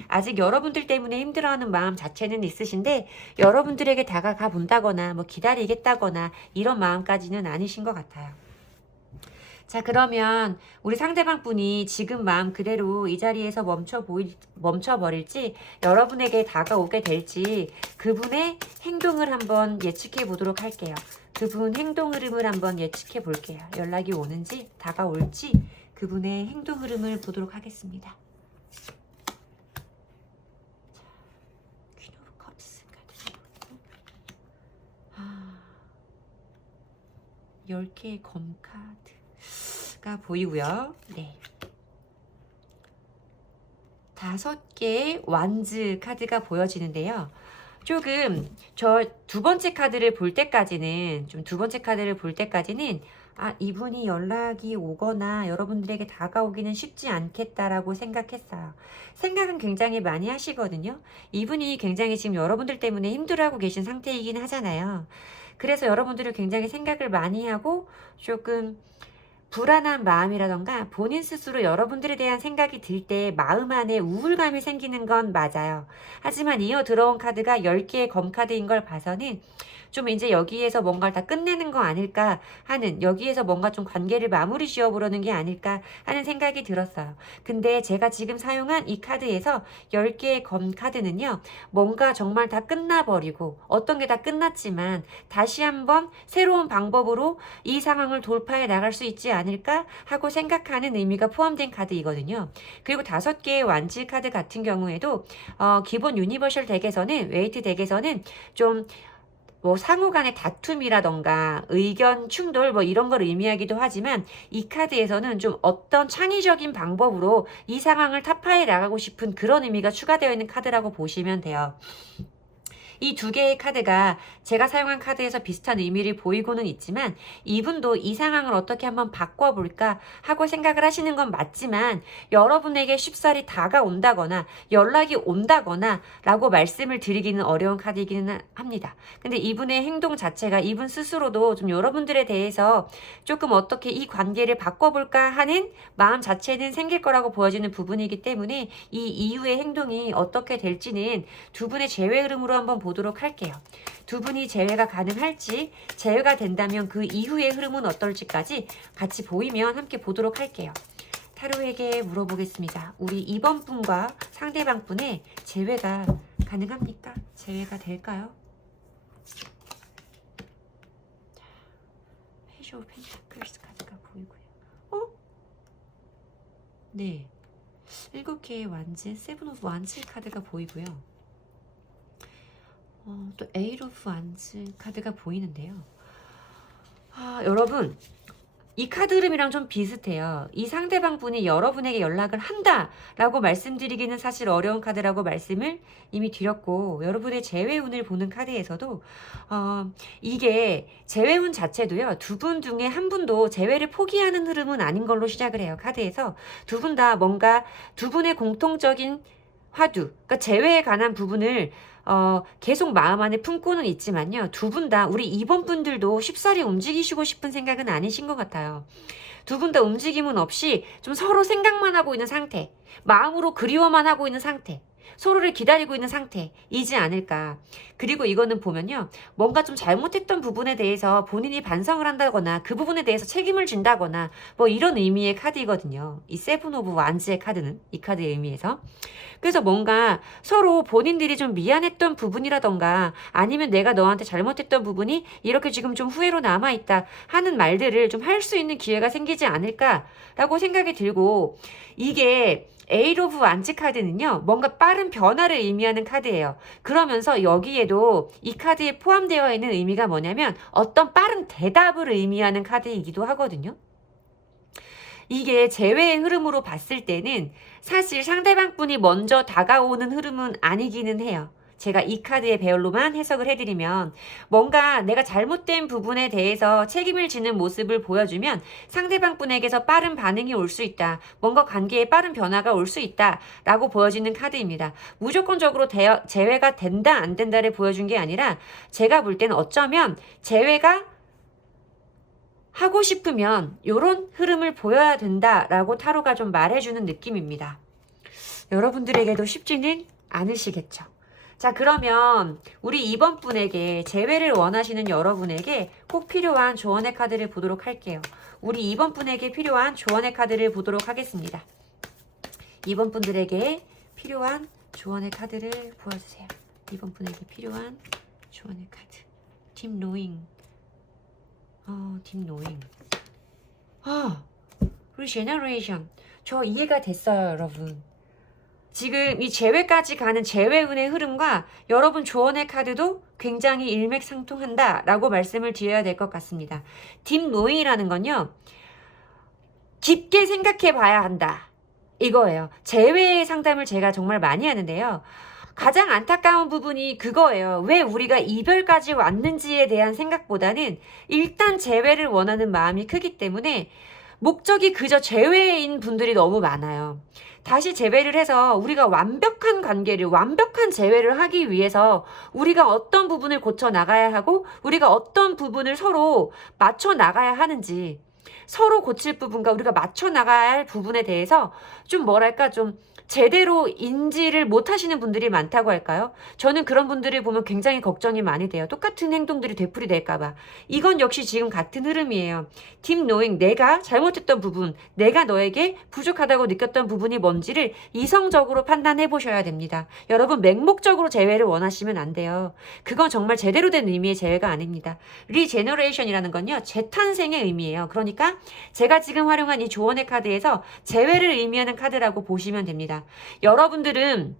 아직 여러분들 때문에 힘들어하는 마음 자체는 있으신데 여러분들에게 다가가 본다거나 뭐 기다리겠다거나 이런 마음까지는 아니신 것 같아요. 자, 그러면 우리 상대방 분이 지금 마음 그대로 이 자리에서 멈춰버릴지 여러분에게 다가오게 될지 그분의 행동을 한번 예측해 보도록 할게요. 그분 행동 흐름을 한번 예측해 볼게요. 연락이 오는지 다가올지 그분의 행동 흐름을 보도록 하겠습니다. 퀸 오브 컵스 카드 10개의 검 카드가 보이고요. 네. 5개의 완즈 카드가 보여지는데요. 조금 저 두 번째 카드를 볼 때까지는 이분이 연락이 오거나 여러분들에게 다가오기는 쉽지 않겠다라고 생각했어요. 생각은 굉장히 많이 하시거든요. 이분이 굉장히 지금 여러분들 때문에 힘들어하고 계신 상태이긴 하잖아요. 그래서 여러분들을 굉장히 생각을 많이 하고 조금 불안한 마음이라던가 본인 스스로 여러분들에 대한 생각이 들 때 마음 안에 우울감이 생기는 건 맞아요. 하지만 이어 들어온 카드가 10개의 검카드인 걸 봐서는 좀 이제 여기에서 뭔가를 다 끝내는 거 아닐까 하는, 여기에서 뭔가 좀 관계를 마무리 지어보려는 게 아닐까 하는 생각이 들었어요. 근데 제가 지금 사용한 이 카드에서 10개의 검 카드는요, 뭔가 정말 다 끝나버리고 어떤 게 다 끝났지만 다시 한번 새로운 방법으로 이 상황을 돌파해 나갈 수 있지 않을까 하고 생각하는 의미가 포함된 카드이거든요. 그리고 5개의 완지 카드 같은 경우에도 기본 유니버셜 덱에서는 웨이트 덱에서는 좀 뭐 상호 간의 다툼이라던가 의견 충돌 뭐 이런 걸 의미하기도 하지만 이 카드에서는 좀 어떤 창의적인 방법으로 이 상황을 타파해 나가고 싶은 그런 의미가 추가되어 있는 카드라고 보시면 돼요. 이 2개의 카드가 제가 사용한 카드에서 비슷한 의미를 보이고는 있지만 이분도 이 상황을 어떻게 한번 바꿔볼까 하고 생각을 하시는 건 맞지만 여러분에게 쉽사리 다가온다거나 연락이 온다거나 라고 말씀을 드리기는 어려운 카드이기는 합니다. 근데 이분의 행동 자체가 이분 스스로도 좀 여러분들에 대해서 조금 어떻게 이 관계를 바꿔볼까 하는 마음 자체는 생길 거라고 보여지는 부분이기 때문에 이 이후의 행동이 어떻게 될지는 두 분의 재회 흐름으로 한번 보도록 할게요. 두 분이 재회가 가능할지, 재회가 된다면 그 이후의 흐름은 어떨지까지 같이 보이면 함께 보도록 할게요. 타로에게 물어보겠습니다. 우리 이번 분과 상대방 분의 재회가 가능합니까? 재회가 될까요? 페이지 오브 펜타클스 카드가 보이고요. 네. 7개의 완즈, 세븐 오브 완즈 카드가 보이고요. 또 에잇 오브 완즈 카드가 보이는데요. 여러분 이 카드 흐름이랑 좀 비슷해요. 이 상대방 분이 여러분에게 연락을 한다라고 말씀드리기는 사실 어려운 카드라고 말씀을 이미 드렸고 여러분의 재회운을 보는 카드에서도 이게 재회운 자체도요. 두 분 중에 한 분도 재회를 포기하는 흐름은 아닌 걸로 시작을 해요. 카드에서 두 분 다 뭔가 두 분의 공통적인 화두, 그러니까 재회에 관한 부분을 계속 마음 안에 품고는 있지만요. 두 분 다 우리 이번 분들도 쉽사리 움직이시고 싶은 생각은 아니신 것 같아요. 두 분 다 움직임은 없이 좀 서로 생각만 하고 있는 상태, 마음으로 그리워만 하고 있는 상태, 서로를 기다리고 있는 상태이지 않을까. 그리고 이거는 보면요. 뭔가 좀 잘못했던 부분에 대해서 본인이 반성을 한다거나 그 부분에 대해서 책임을 진다거나 뭐 이런 의미의 카드이거든요. 이 세븐 오브 완즈의 카드는 이 카드의 의미에서. 그래서 뭔가 서로 본인들이 좀 미안했던 부분이라던가 아니면 내가 너한테 잘못했던 부분이 이렇게 지금 좀 후회로 남아있다 하는 말들을 좀 할 수 있는 기회가 생기지 않을까라고 생각이 들고 이게 에잇 오브 완즈 카드는요. 뭔가 빠른 변화를 의미하는 카드예요. 그러면서 여기에도 이 카드에 포함되어 있는 의미가 뭐냐면 어떤 빠른 대답을 의미하는 카드이기도 하거든요. 이게 재회의 흐름으로 봤을 때는 사실 상대방 분이 먼저 다가오는 흐름은 아니기는 해요. 제가 이 카드의 배열로만 해석을 해드리면 뭔가 내가 잘못된 부분에 대해서 책임을 지는 모습을 보여주면 상대방 분에게서 빠른 반응이 올 수 있다. 뭔가 관계에 빠른 변화가 올 수 있다. 라고 보여지는 카드입니다. 무조건적으로 재회가 된다 안 된다를 보여준 게 아니라 제가 볼 때는 어쩌면 재회가 하고 싶으면 이런 흐름을 보여야 된다라고 타로가 좀 말해주는 느낌입니다. 여러분들에게도 쉽지는 않으시겠죠. 자, 그러면 우리 이번 분에게 재회를 원하시는 여러분에게 꼭 필요한 조언의 카드를 보도록 할게요. 우리 이번 분에게 필요한 조언의 카드를 보도록 하겠습니다. 이번 분들에게 필요한 조언의 카드를 보여주세요. 이번 분에게 필요한 조언의 카드. 딥 노잉. 딥 노잉. 리제너레이션. 저 이해가 됐어요, 여러분. 지금 이 재회까지 가는 재회운의 흐름과 여러분 조언의 카드도 굉장히 일맥상통한다라고 말씀을 드려야 될 것 같습니다. 딥 노잉이라는 건요. 깊게 생각해 봐야 한다. 이거예요. 재회의 상담을 제가 정말 많이 하는데요. 가장 안타까운 부분이 그거예요. 왜 우리가 이별까지 왔는지에 대한 생각보다는 일단 재회를 원하는 마음이 크기 때문에 목적이 그저 재회인 분들이 너무 많아요. 다시 재회를 해서 우리가 완벽한 관계를, 완벽한 재회를 하기 위해서 우리가 어떤 부분을 고쳐 나가야 하고 우리가 어떤 부분을 서로 맞춰 나가야 하는지 서로 고칠 부분과 우리가 맞춰 나가야 할 부분에 대해서 좀 뭐랄까 좀 제대로 인지를 못 하시는 분들이 많다고 할까요? 저는 그런 분들을 보면 굉장히 걱정이 많이 돼요. 똑같은 행동들이 되풀이될까봐. 이건 역시 지금 같은 흐름이에요. 딥 노잉, 내가 잘못했던 부분, 내가 너에게 부족하다고 느꼈던 부분이 뭔지를 이성적으로 판단해 보셔야 됩니다. 여러분, 맹목적으로 재회를 원하시면 안 돼요. 그건 정말 제대로 된 의미의 재회가 아닙니다. 리제너레이션이라는 건요, 재탄생의 의미예요. 그러니까 제가 지금 활용한 이 조언의 카드에서 재회를 의미하는 카드라고 보시면 됩니다. 여러분들은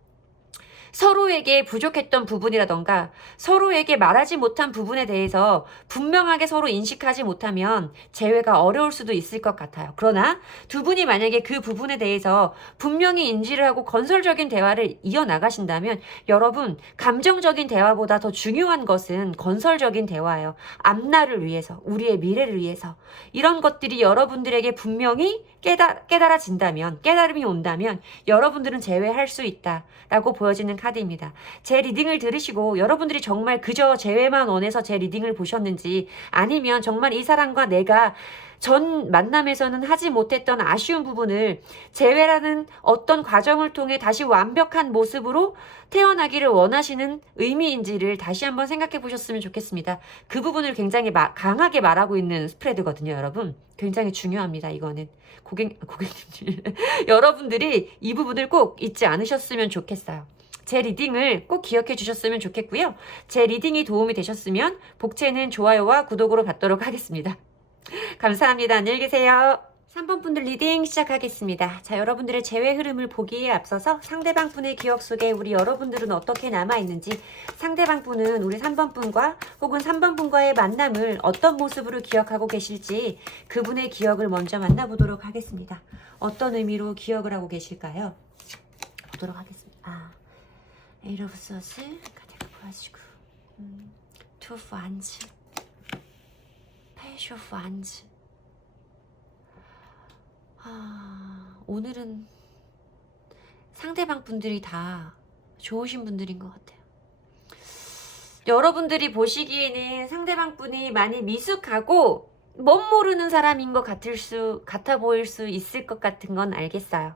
서로에게 부족했던 부분이라던가 서로에게 말하지 못한 부분에 대해서 분명하게 서로 인식하지 못하면 재회가 어려울 수도 있을 것 같아요. 그러나 두 분이 만약에 그 부분에 대해서 분명히 인지를 하고 건설적인 대화를 이어나가신다면 여러분, 감정적인 대화보다 더 중요한 것은 건설적인 대화예요. 앞날을 위해서, 우리의 미래를 위해서. 이런 것들이 여러분들에게 분명히 깨달아진다면, 깨달음이 온다면 여러분들은 재회할 수 있다라고 보여지는 카드입니다. 제 리딩을 들으시고 여러분들이 정말 그저 재회만 원해서 제 리딩을 보셨는지, 아니면 정말 이 사람과 내가 전 만남에서는 하지 못했던 아쉬운 부분을 재회라는 어떤 과정을 통해 다시 완벽한 모습으로 태어나기를 원하시는 의미인지를 다시 한번 생각해 보셨으면 좋겠습니다. 그 부분을 굉장히 강하게 말하고 있는 스프레드거든요, 여러분. 굉장히 중요합니다, 이거는. 고객님, 여러분들이 이 부분을 꼭 잊지 않으셨으면 좋겠어요. 제 리딩을 꼭 기억해 주셨으면 좋겠고요. 제 리딩이 도움이 되셨으면 복채는 좋아요와 구독으로 받도록 하겠습니다. 감사합니다. 안녕히 계세요. 3번 분들 리딩 시작하겠습니다. 자, 여러분들의 재회 흐름을 보기에 앞서서 상대방 분의 기억 속에 우리 여러분들은 어떻게 남아있는지, 상대방 분은 우리 3번 분과 혹은 3번 분과의 만남을 어떤 모습으로 기억하고 계실지 그분의 기억을 먼저 만나보도록 하겠습니다. 어떤 의미로 기억을 하고 계실까요? 보도록 하겠습니다. 에이트 오브 소스 카드가 보여지고, 투 오브 완즈, 페이시 오브 완즈. 오늘은 상대방 분들이 다 좋으신 분들인 것 같아요. 여러분들이 보시기에는 상대방 분이 많이 미숙하고 멋 모르는 사람인 것 같아 보일 수 있을 것 같은 건 알겠어요.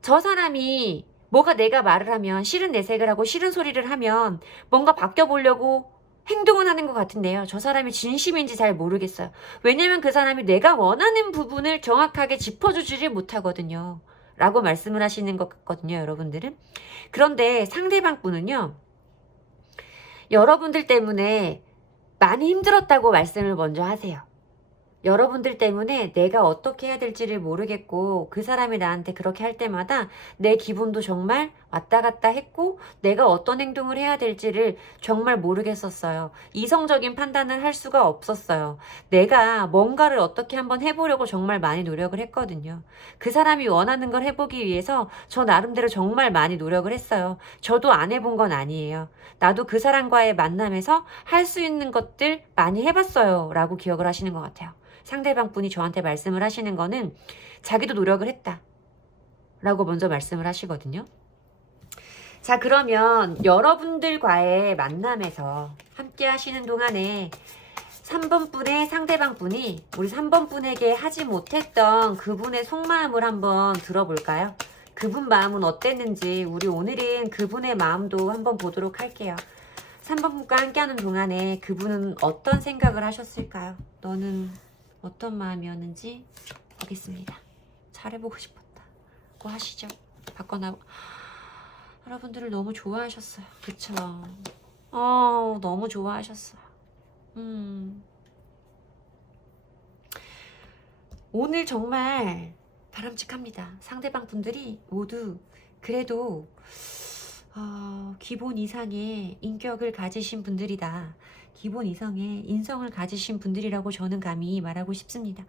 저 사람이 뭐가 내가 말을 하면 싫은 내색을 하고 싫은 소리를 하면 뭔가 바뀌어 보려고 행동은 하는 것 같은데요. 저 사람이 진심인지 잘 모르겠어요. 왜냐면 그 사람이 내가 원하는 부분을 정확하게 짚어주지를 못하거든요. 라고 말씀을 하시는 것 같거든요, 여러분들은. 그런데 상대방 분은요, 여러분들 때문에 많이 힘들었다고 말씀을 먼저 하세요. 여러분들 때문에 내가 어떻게 해야 될지를 모르겠고 그 사람이 나한테 그렇게 할 때마다 내 기분도 정말 왔다 갔다 했고 내가 어떤 행동을 해야 될지를 정말 모르겠었어요. 이성적인 판단을 할 수가 없었어요. 내가 뭔가를 어떻게 한번 해보려고 정말 많이 노력을 했거든요. 그 사람이 원하는 걸 해보기 위해서 저 나름대로 정말 많이 노력을 했어요. 저도 안 해본 건 아니에요. 나도 그 사람과의 만남에서 할 수 있는 것들 많이 해봤어요. 라고 기억을 하시는 것 같아요. 상대방 분이 저한테 말씀을 하시는 거는 자기도 노력을 했다 라고 먼저 말씀을 하시거든요. 자, 그러면 여러분들과의 만남에서 함께 하시는 동안에 3번 분의 상대방 분이 우리 3번 분에게 하지 못했던 그분의 속마음을 한번 들어볼까요? 그분 마음은 어땠는지 우리 오늘은 그분의 마음도 한번 보도록 할게요. 3번 분과 함께하는 동안에 그분은 어떤 생각을 하셨을까요? 너는 어떤 마음이었는지 보겠습니다. 잘해보고 싶었다. 뭐 하시죠? 바꿔나. 여러분들을 너무 좋아하셨어요. 그쵸? 너무 좋아하셨어요. 오늘 정말 바람직합니다. 상대방 분들이 모두 그래도 기본 이상의 인격을 가지신 분들이다. 기본 이상의 인성을 가지신 분들이라고 저는 감히 말하고 싶습니다.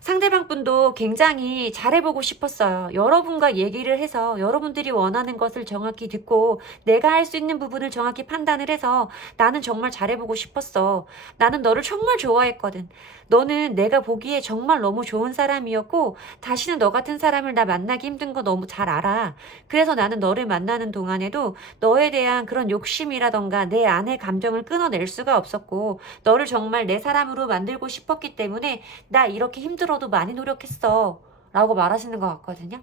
상대방 분도 굉장히 잘해보고 싶었어요. 여러분과 얘기를 해서 여러분들이 원하는 것을 정확히 듣고 내가 할 수 있는 부분을 정확히 판단을 해서 나는 정말 잘해보고 싶었어. 나는 너를 정말 좋아했거든. 너는 내가 보기에 정말 너무 좋은 사람이었고 다시는 너 같은 사람을 나 만나기 힘든 거 너무 잘 알아. 그래서 나는 너를 만나는 동안에도 너에 대한 그런 욕심이라던가 내 안의 감정을 끊어낼 수가 없었고 너를 정말 내 사람으로 만들고 싶었기 때문에 나 이렇게 힘들어도 많이 노력했어 라고 말하시는 것 같거든요.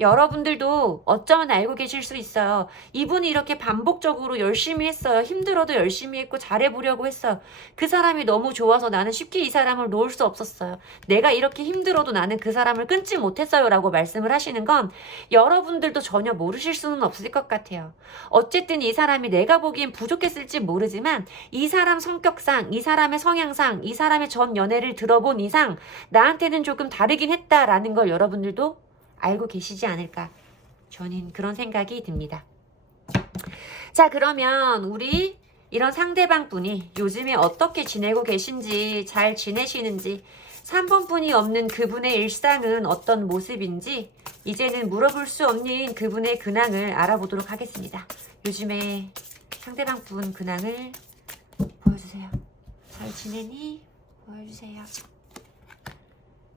여러분들도 어쩌면 알고 계실 수 있어요. 이분이 이렇게 반복적으로 열심히 했어요. 힘들어도 열심히 했고 잘해보려고 했어요. 그 사람이 너무 좋아서 나는 쉽게 이 사람을 놓을 수 없었어요. 내가 이렇게 힘들어도 나는 그 사람을 끊지 못했어요. 라고 말씀을 하시는 건 여러분들도 전혀 모르실 수는 없을 것 같아요. 어쨌든 이 사람이 내가 보기엔 부족했을지 모르지만 이 사람 성격상, 이 사람의 성향상, 이 사람의 전 연애를 들어본 이상 나한테는 조금 다르긴 했다라는 걸 여러분들도 알고 계시지 않을까. 저는 그런 생각이 듭니다. 자, 그러면 우리 이런 상대방 분이 요즘에 어떻게 지내고 계신지, 잘 지내시는지, 3번 분이 없는 그분의 일상은 어떤 모습인지 이제는 물어볼 수 없는 그분의 근황을 알아보도록 하겠습니다. 요즘에 상대방 분 근황을 보여주세요. 잘 지내니? 보여주세요.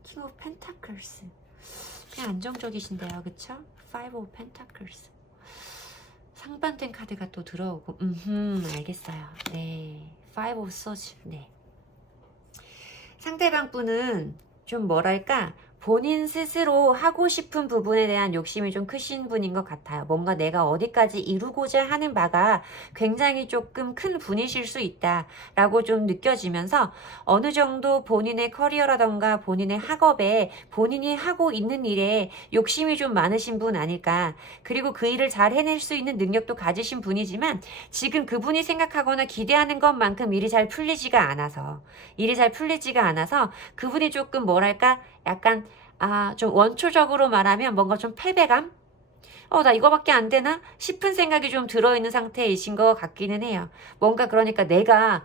킹 오브 펜타클스. 그냥 안정적이신데요. 그쵸? Five of Pentacles. 상반된 카드가 또 들어오고 알겠어요. 네. Five of Swords. 네. 상대방 분은 좀 뭐랄까 본인 스스로 하고 싶은 부분에 대한 욕심이 좀 크신 분인 것 같아요. 뭔가 내가 어디까지 이루고자 하는 바가 굉장히 조금 큰 분이실 수 있다라고 좀 느껴지면서 어느 정도 본인의 커리어라던가 본인의 학업에 본인이 하고 있는 일에 욕심이 좀 많으신 분 아닐까. 그리고 그 일을 잘 해낼 수 있는 능력도 가지신 분이지만 지금 그분이 생각하거나 기대하는 것만큼 일이 잘 풀리지가 않아서 그분이 조금 뭐랄까 약간 좀 원초적으로 말하면 뭔가 좀 패배감? 나 이거밖에 안 되나? 싶은 생각이 좀 들어있는 상태이신 것 같기는 해요. 뭔가 그러니까 내가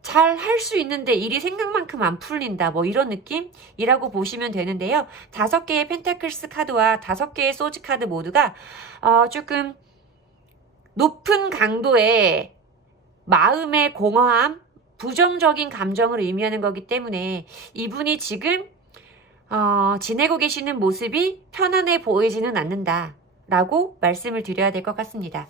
잘 할 수 있는데 일이 생각만큼 안 풀린다. 뭐 이런 느낌이라고 보시면 되는데요. 5개의 펜타클스 카드와 5개의 소즈 카드 모두가 조금 높은 강도의 마음의 공허함, 부정적인 감정을 의미하는 거기 때문에 이분이 지금 지내고 계시는 모습이 편안해 보이지는 않는다 라고 말씀을 드려야 될 것 같습니다.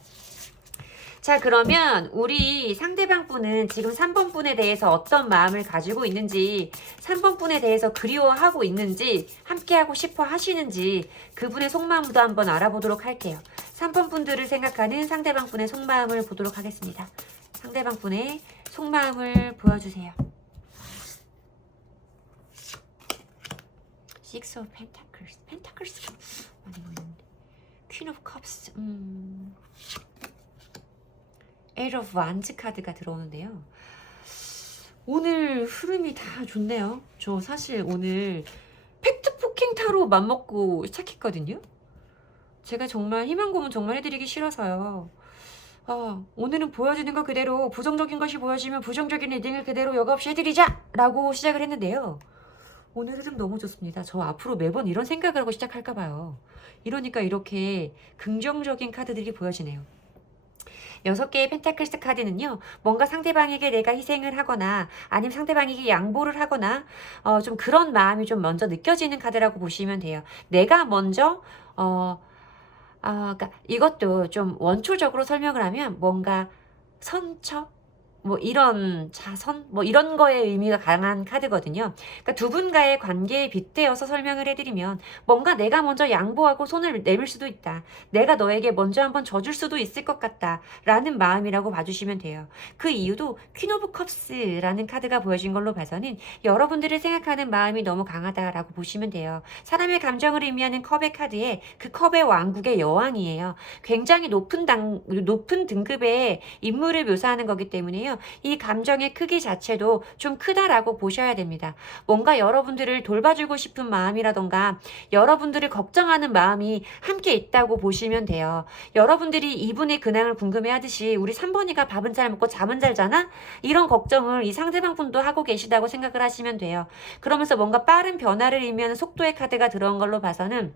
자, 그러면 우리 상대방 분은 지금 3번 분에 대해서 어떤 마음을 가지고 있는지, 3번 분에 대해서 그리워하고 있는지, 함께하고 싶어 하시는지 그분의 속마음도 한번 알아보도록 할게요. 3번 분들을 생각하는 상대방 분의 속마음을 보도록 하겠습니다. 상대방 분의 속마음을 보여주세요. Six of Pentacles. 펜타클스 많이 보이는데. Queen of Cups. Eight of Wands 카드가 들어오는데요. 오늘 흐름이 다 좋네요. 저 사실 오늘 팩트 포킹 타로 맘먹고 시작했거든요. 제가 정말 희망 고문 정말 해드리기 싫어서요. 오늘은 보여지는 거 그대로 부정적인 것이 보여지면 부정적인 리딩을 그대로 여과 없이 해드리자! 라고 시작을 했는데요. 오늘 흐름 너무 좋습니다. 저 앞으로 매번 이런 생각을 하고 시작할까봐요. 이러니까 이렇게 긍정적인 카드들이 보여지네요. 6개의 펜타클스 카드는요. 뭔가 상대방에게 내가 희생을 하거나 아니면 상대방에게 양보를 하거나 좀 그런 마음이 좀 먼저 느껴지는 카드라고 보시면 돼요. 내가 먼저 그러니까 이것도 좀 원초적으로 설명을 하면 뭔가 선처? 뭐 이런 자선? 뭐 이런 거에 의미가 강한 카드거든요. 그러니까 두 분과의 관계에 빗대어서 설명을 해드리면 뭔가 내가 먼저 양보하고 손을 내밀 수도 있다. 내가 너에게 먼저 한번 져줄 수도 있을 것 같다. 라는 마음이라고 봐주시면 돼요. 그 이유도 퀸 오브 컵스라는 카드가 보여진 걸로 봐서는 여러분들을 생각하는 마음이 너무 강하다라고 보시면 돼요. 사람의 감정을 의미하는 컵의 카드에 그 컵의 왕국의 여왕이에요. 굉장히 높은 등급의 인물을 묘사하는 거기 때문에요. 이 감정의 크기 자체도 좀 크다라고 보셔야 됩니다. 뭔가 여러분들을 돌봐주고 싶은 마음이라던가 여러분들을 걱정하는 마음이 함께 있다고 보시면 돼요. 여러분들이 이분의 근황을 궁금해하듯이 우리 3번이가 밥은 잘 먹고 잠은 잘 자나? 이런 걱정을 이 상대방 분도 하고 계시다고 생각을 하시면 돼요. 그러면서 뭔가 빠른 변화를 의미하는 속도의 카드가 들어온 걸로 봐서는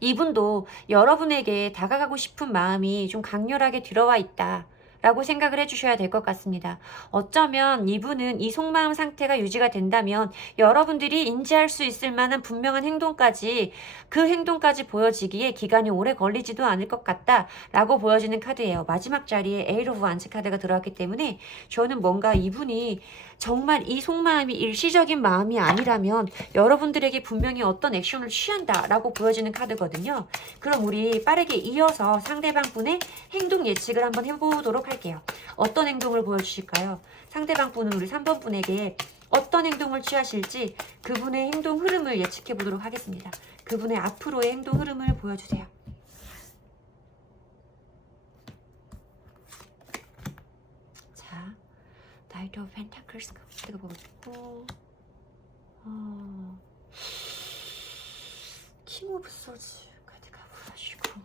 이분도 여러분에게 다가가고 싶은 마음이 좀 강렬하게 들어와 있다. 라고 생각을 해주셔야 될 것 같습니다. 어쩌면 이분은 이 속마음 상태가 유지가 된다면 여러분들이 인지할 수 있을 만한 분명한 행동까지 그 행동까지 보여지기에 기간이 오래 걸리지도 않을 것 같다 라고 보여지는 카드예요. 마지막 자리에 에이러 오브 완츠 카드가 들어왔기 때문에 저는 뭔가 이분이 정말 이 속마음이 일시적인 마음이 아니라면 여러분들에게 분명히 어떤 액션을 취한다 라고 보여지는 카드거든요. 그럼 우리 빠르게 이어서 상대방 분의 행동 예측을 한번 해보도록 할게요. 어떤 행동을 보여주실까요? 상대방 분은 우리 3번 분에게 어떤 행동을 취하실지 그분의 행동 흐름을 예측해 보도록 하겠습니다. 그분의 앞으로의 행동 흐름을 보여주세요. 자, 나이트 오브 펜타클스 카드가 보여주고 킹 오브 소즈 카드가 보여주고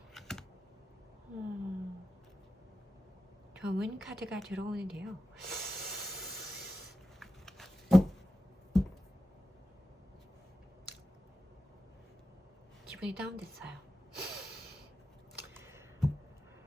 검은 카드가 들어오는데요. 기분이 다운됐어요.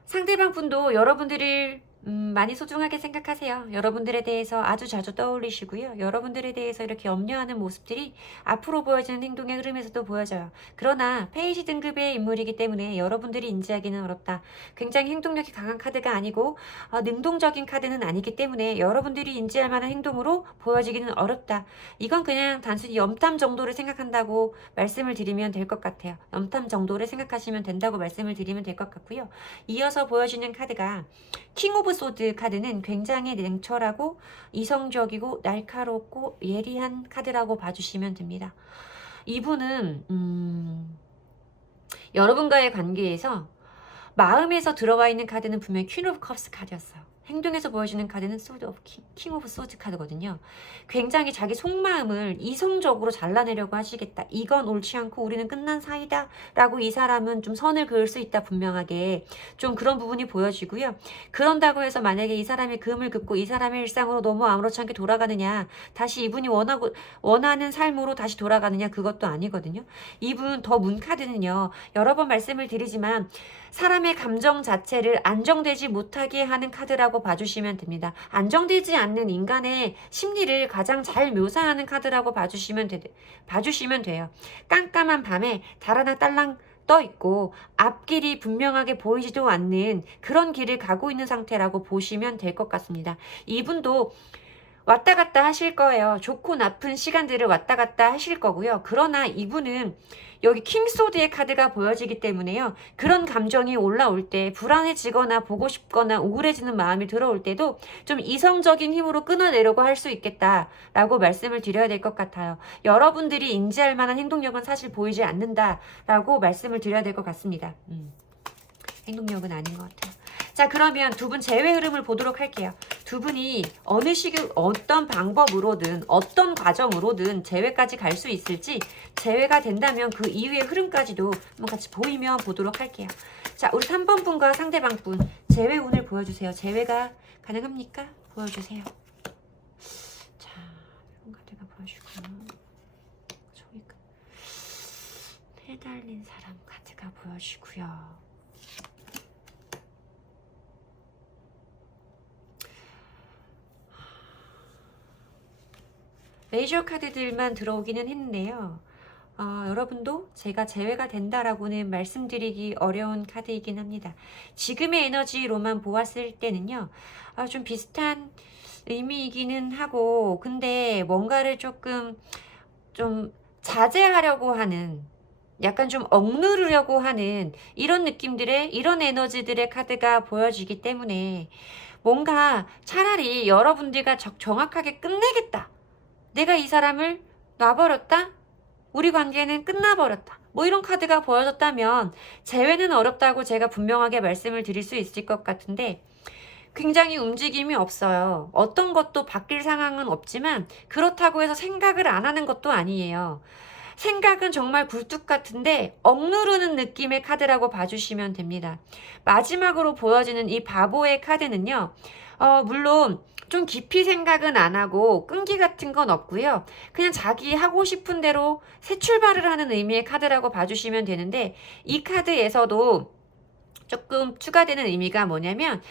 상대방 분도 여러분들을 많이 소중하게 생각하세요. 여러분들에 대해서 아주 자주 떠올리시고요. 여러분들에 대해서 이렇게 염려하는 모습들이 앞으로 보여지는 행동의 흐름에서도 보여져요. 그러나 페이지 등급의 인물이기 때문에 여러분들이 인지하기는 어렵다. 굉장히 행동력이 강한 카드가 아니고 능동적인 카드는 아니기 때문에 여러분들이 인지할 만한 행동으로 보여지기는 어렵다. 이건 그냥 단순히 염탐 정도를 생각한다고 말씀을 드리면 될 것 같아요. 염탐 정도를 생각하시면 된다고 말씀을 드리면 될 것 같고요. 이어서 보여지는 카드가 킹 오브 소드 카드는 굉장히 냉철하고 이성적이고 날카롭고 예리한 카드라고 봐주시면 됩니다. 이분은 여러분과의 관계에서 마음에서 들어와 있는 카드는 분명히 퀸 오브 컵스 카드였어요. 행동에서 보여지는 카드는 소드 오브 킹 오브 소드 카드거든요. 굉장히 자기 속마음을 이성적으로 잘라내려고 하시겠다. 이건 옳지 않고 우리는 끝난 사이다 라고 이 사람은 좀 선을 그을 수 있다. 분명하게 좀 그런 부분이 보여지고요. 그런다고 해서 만약에 이 사람의 금을 긋고 이 사람의 일상으로 너무 아무렇지 않게 돌아가느냐, 다시 이분이 원하는 삶으로 다시 돌아가느냐, 그것도 아니거든요. 이분 더 문 카드는요, 여러 번 말씀을 드리지만 사람의 감정 자체를 안정되지 못하게 하는 카드라고 봐주시면 됩니다. 안정되지 않는 인간의 심리를 가장 잘 묘사하는 카드라고 봐주시면 돼요. 깜깜한 밤에 달 하나 딸랑 떠 있고 앞길이 분명하게 보이지도 않는 그런 길을 가고 있는 상태라고 보시면 될 것 같습니다. 이분도 왔다 갔다 하실 거예요. 좋고 나쁜 시간들을 왔다 갔다 하실 거고요. 그러나 이분은 여기 킹소드의 카드가 보여지기 때문에요. 그런 감정이 올라올 때 불안해지거나 보고 싶거나 우울해지는 마음이 들어올 때도 좀 이성적인 힘으로 끊어내려고 할 수 있겠다라고 말씀을 드려야 될 것 같아요. 여러분들이 인지할 만한 행동력은 사실 보이지 않는다라고 말씀을 드려야 될 것 같습니다. 행동력은 아닌 것 같아요. 자, 그러면 두 분 재회 흐름을 보도록 할게요. 두 분이 어느 시기, 어떤 방법으로든 어떤 과정으로든 재회까지 갈 수 있을지, 재회가 된다면 그 이후의 흐름까지도 한번 같이 보이면 보도록 할게요. 자, 우리 3번 분과 상대방 분 재회 운을 보여주세요. 재회가 가능합니까? 보여주세요. 자, 카드가 보여주고 저기 해달린 사람 카드가 보여주고요. 메이저 카드들만 들어오기는 했는데요. 여러분도 제가 재회가 된다라고는 말씀드리기 어려운 카드이긴 합니다. 지금의 에너지로만 보았을 때는요. 좀 비슷한 의미이기는 하고, 근데 뭔가를 조금 좀 자제하려고 하는, 약간 좀 억누르려고 하는 이런 느낌들의, 이런 에너지들의 카드가 보여지기 때문에 뭔가 차라리 여러분들과 정확하게 끝내겠다. 내가 이 사람을 놔버렸다? 우리 관계는 끝나버렸다. 뭐 이런 카드가 보여졌다면 재회는 어렵다고 제가 분명하게 말씀을 드릴 수 있을 것 같은데 굉장히 움직임이 없어요. 어떤 것도 바뀔 상황은 없지만 그렇다고 해서 생각을 안 하는 것도 아니에요. 생각은 정말 굴뚝 같은데 억누르는 느낌의 카드라고 봐주시면 됩니다. 마지막으로 보여지는 이 바보의 카드는요. 물론 좀 깊이 생각은 안 하고 끈기 같은 건 없고요. 그냥 자기 하고 싶은 대로 새 출발을 하는 의미의 카드라고 봐주시면 되는데 이 카드에서도 조금 추가되는 의미가 뭐냐면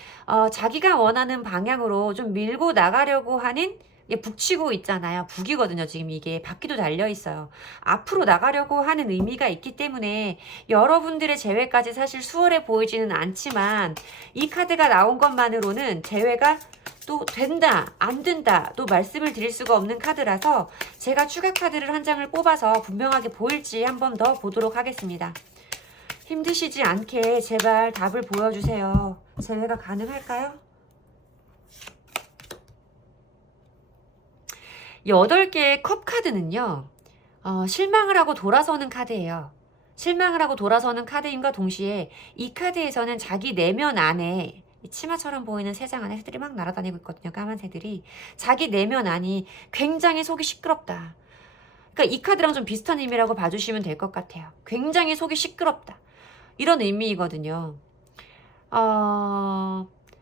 자기가 원하는 방향으로 좀 밀고 나가려고 하는 이게 북치고 있잖아요. 북이거든요. 지금 이게 바퀴도 달려 있어요. 앞으로 나가려고 하는 의미가 있기 때문에 여러분들의 재회까지 사실 수월해 보이지는 않지만 이 카드가 나온 것만으로는 재회가 또 된다, 안 된다, 또 말씀을 드릴 수가 없는 카드라서 제가 추가 카드를 한 장을 뽑아서 분명하게 보일지 한번 더 보도록 하겠습니다. 힘드시지 않게 제발 답을 보여주세요. 재회가 가능할까요? 8개의 컵 카드는요. 실망을 하고 돌아서는 카드예요. 실망을 하고 돌아서는 카드임과 동시에 이 카드에서는 자기 내면 안에 치마처럼 보이는 새장 안에 새들이 막 날아다니고 있거든요. 까만 새들이. 자기 내면 안이 굉장히 속이 시끄럽다. 그러니까 이 카드랑 좀 비슷한 의미라고 봐주시면 될 것 같아요. 굉장히 속이 시끄럽다. 이런 의미이거든요.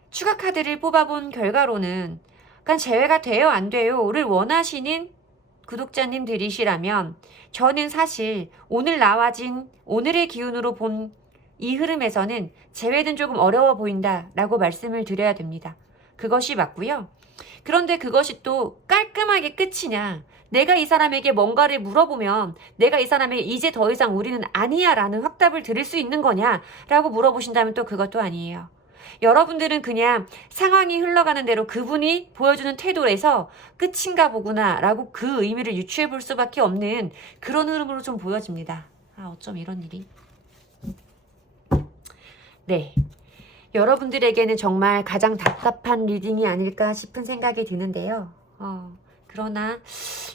추가 카드를 뽑아본 결과로는 그러니까 재회가 돼요 안 돼요를 원하시는 구독자님들이시라면 저는 사실 오늘 나와진 오늘의 기운으로 본 이 흐름에서는 재회는 조금 어려워 보인다라고 말씀을 드려야 됩니다. 그것이 맞고요. 그런데 그것이 또 깔끔하게 끝이냐, 내가 이 사람에게 뭔가를 물어보면 내가 이 사람에게 이제 더 이상 우리는 아니야 라는 확답을 들을 수 있는 거냐 라고 물어보신다면 또 그것도 아니에요. 여러분들은 그냥 상황이 흘러가는 대로 그분이 보여주는 태도에서 끝인가 보구나 라고 그 의미를 유추해 볼 수밖에 없는 그런 흐름으로 좀 보여집니다. 어쩜 이런 일이. 네, 여러분들에게는 정말 가장 답답한 리딩이 아닐까 싶은 생각이 드는데요. 그러나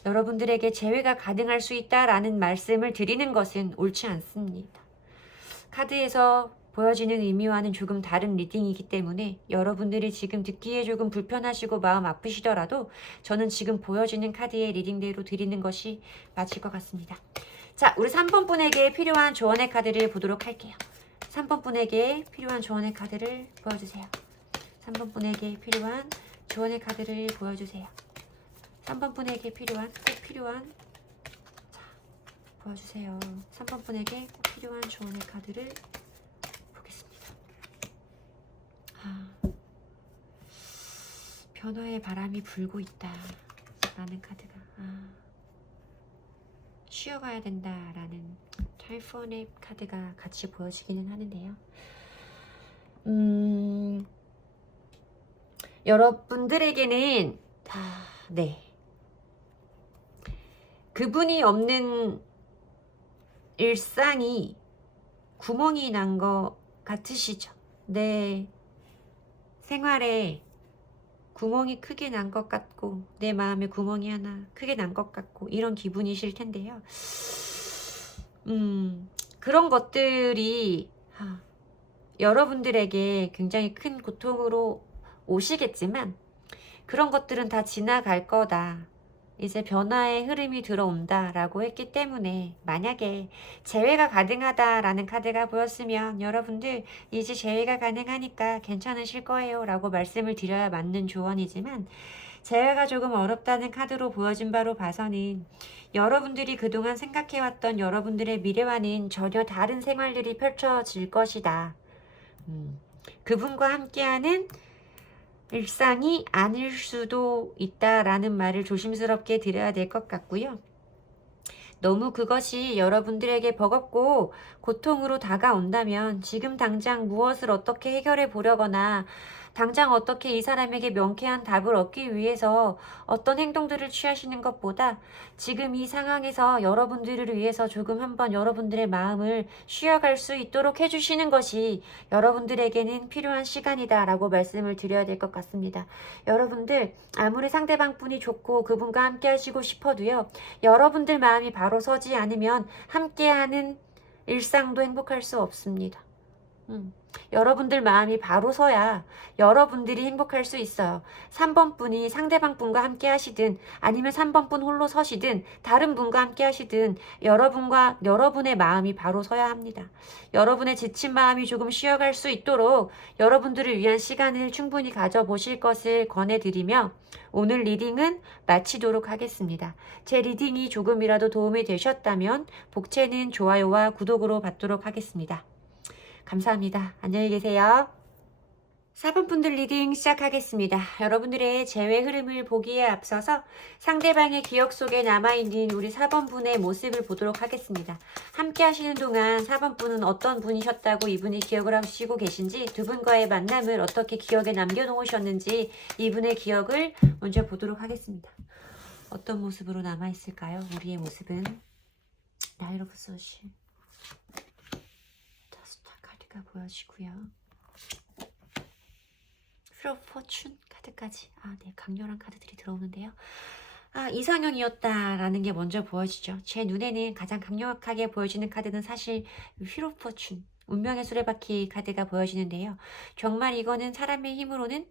여러분들에게 재회가 가능할 수 있다라는 말씀을 드리는 것은 옳지 않습니다. 카드에서 보여지는 의미와는 조금 다른 리딩이기 때문에 여러분들이 지금 듣기에 조금 불편하시고 마음 아프시더라도 저는 지금 보여지는 카드의 리딩대로 드리는 것이 맞을 것 같습니다. 자, 우리 3번 분에게 필요한 조언의 카드를 보도록 할게요. 3번 분에게 필요한 조언의 카드를 보여주세요. 3번 분에게 필요한 조언의 카드를 보여주세요. 3번 분에게 필요한 자, 보여주세요. 3번 분에게 필요한 조언의 카드를 보겠습니다. 변화의 바람이 불고 있다 라는 카드가 쉬어가야 된다라는 타이푼의 카드가 같이 보여지기는 하는데요. 여러분들에게는 네, 그분이 없는 일상이 구멍이 난 것 같으시죠? 내 생활에 구멍이 크게 난 것 같고 내 마음에 구멍이 하나 크게 난 것 같고 이런 기분이실 텐데요. 그런 것들이 여러분들에게 굉장히 큰 고통으로 오시겠지만 그런 것들은 다 지나갈 거다. 이제 변화의 흐름이 들어온다 라고 했기 때문에 만약에 재회가 가능하다라는 카드가 보였으면 여러분들 이제 재회가 가능하니까 괜찮으실 거예요 라고 말씀을 드려야 맞는 조언이지만 재회가 조금 어렵다는 카드로 보여진 바로 봐서는 여러분들이 그동안 생각해왔던 여러분들의 미래와는 전혀 다른 생활들이 펼쳐질 것이다. 그분과 함께하는 일상이 아닐 수도 있다라는 말을 조심스럽게 드려야 될 것 같고요. 너무 그것이 여러분들에게 버겁고 고통으로 다가온다면 지금 당장 무엇을 어떻게 해결해 보려거나 당장 어떻게 이 사람에게 명쾌한 답을 얻기 위해서 어떤 행동들을 취하시는 것보다 지금 이 상황에서 여러분들을 위해서 조금 한번 여러분들의 마음을 쉬어갈 수 있도록 해주시는 것이 여러분들에게는 필요한 시간이다 라고 말씀을 드려야 될 것 같습니다. 여러분들 아무리 상대방 분이 좋고 그분과 함께 하시고 싶어도요, 여러분들 마음이 바로 서지 않으면 함께하는 일상도 행복할 수 없습니다. 여러분들 마음이 바로 서야 여러분들이 행복할 수 있어요. 3번 분이 상대방 분과 함께 하시든 아니면 3번 분 홀로 서시든 다른 분과 함께 하시든 여러분의 마음이 바로 서야 합니다. 여러분의 지친 마음이 조금 쉬어갈 수 있도록 여러분들을 위한 시간을 충분히 가져보실 것을 권해드리며 오늘 리딩은 마치도록 하겠습니다. 제 리딩이 조금이라도 도움이 되셨다면 복채는 좋아요와 구독으로 받도록 하겠습니다. 감사합니다. 안녕히 계세요. 4번 분들 리딩 시작하겠습니다. 여러분들의 재회 흐름을 보기에 앞서서 상대방의 기억 속에 남아있는 우리 4번 분의 모습을 보도록 하겠습니다. 함께 하시는 동안 4번 분은 어떤 분이셨다고 이분이 기억을 하시고 계신지, 두 분과의 만남을 어떻게 기억에 남겨놓으셨는지 이분의 기억을 먼저 보도록 하겠습니다. 어떤 모습으로 남아있을까요? 우리의 모습은 나이트 오브 소시 스타 카드가 보여지고요. 프로 포춘 카드까지. 네, 강렬한 카드들이 들어오는데요. 이상형이었다라는 게 먼저 보여지죠. 제 눈에는 가장 강력하게 보여지는 카드는 사실 휘로 포춘, 운명의 수레바퀴 카드가 보여지는데요. 정말 이거는 사람의 힘으로는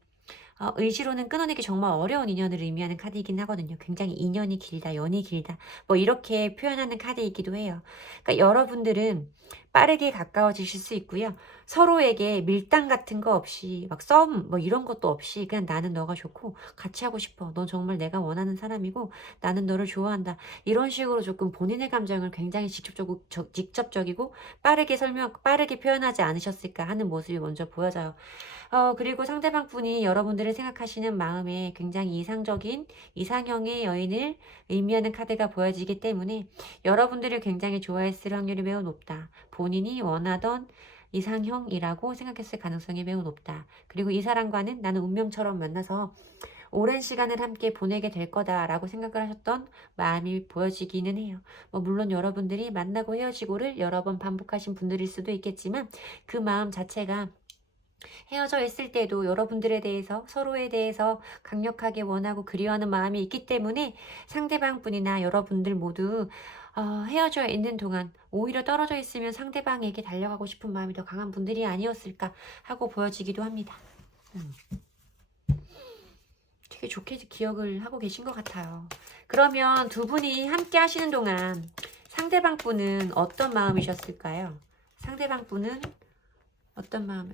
의지로는 끊어내기 정말 어려운 인연을 의미하는 카드이긴 하거든요. 굉장히 인연이 길다, 연이 길다, 뭐 이렇게 표현하는 카드이기도 해요. 그러니까 여러분들은 빠르게 가까워지실 수 있고요. 서로에게 밀당 같은 거 없이 막 싸움 뭐 이런 것도 없이 그냥 나는 너가 좋고 같이 하고 싶어. 넌 정말 내가 원하는 사람이고 나는 너를 좋아한다. 이런 식으로 조금 본인의 감정을 굉장히 직접적이고 빠르게 표현하지 않으셨을까 하는 모습이 먼저 보여져요. 그리고 상대방 분이 여러분들을 생각하시는 마음에 굉장히 이상적인 이상형의 여인을 의미하는 카드가 보여지기 때문에 여러분들을 굉장히 좋아했을 확률이 매우 높다. 본인이 원하던 이상형이라고 생각했을 가능성이 매우 높다. 그리고 이 사람과는 나는 운명처럼 만나서 오랜 시간을 함께 보내게 될 거다라고 생각을 하셨던 마음이 보여지기는 해요. 물론 여러분들이 만나고 헤어지고를 여러 번 반복하신 분들일 수도 있겠지만 그 마음 자체가 헤어져 있을 때도 여러분들에 대해서 서로에 대해서 강력하게 원하고 그리워하는 마음이 있기 때문에 상대방 분이나 여러분들 모두 헤어져 있는 동안 오히려 떨어져 있으면 상대방에게 달려가고 싶은 마음이 더 강한 분들이 아니었을까 하고 보여지기도 합니다. 되게 좋게 기억을 하고 계신 것 같아요. 그러면 두 분이 함께 하시는 동안 상대방 분은 어떤 마음이셨을까요? 상대방 분은 어떤 마음?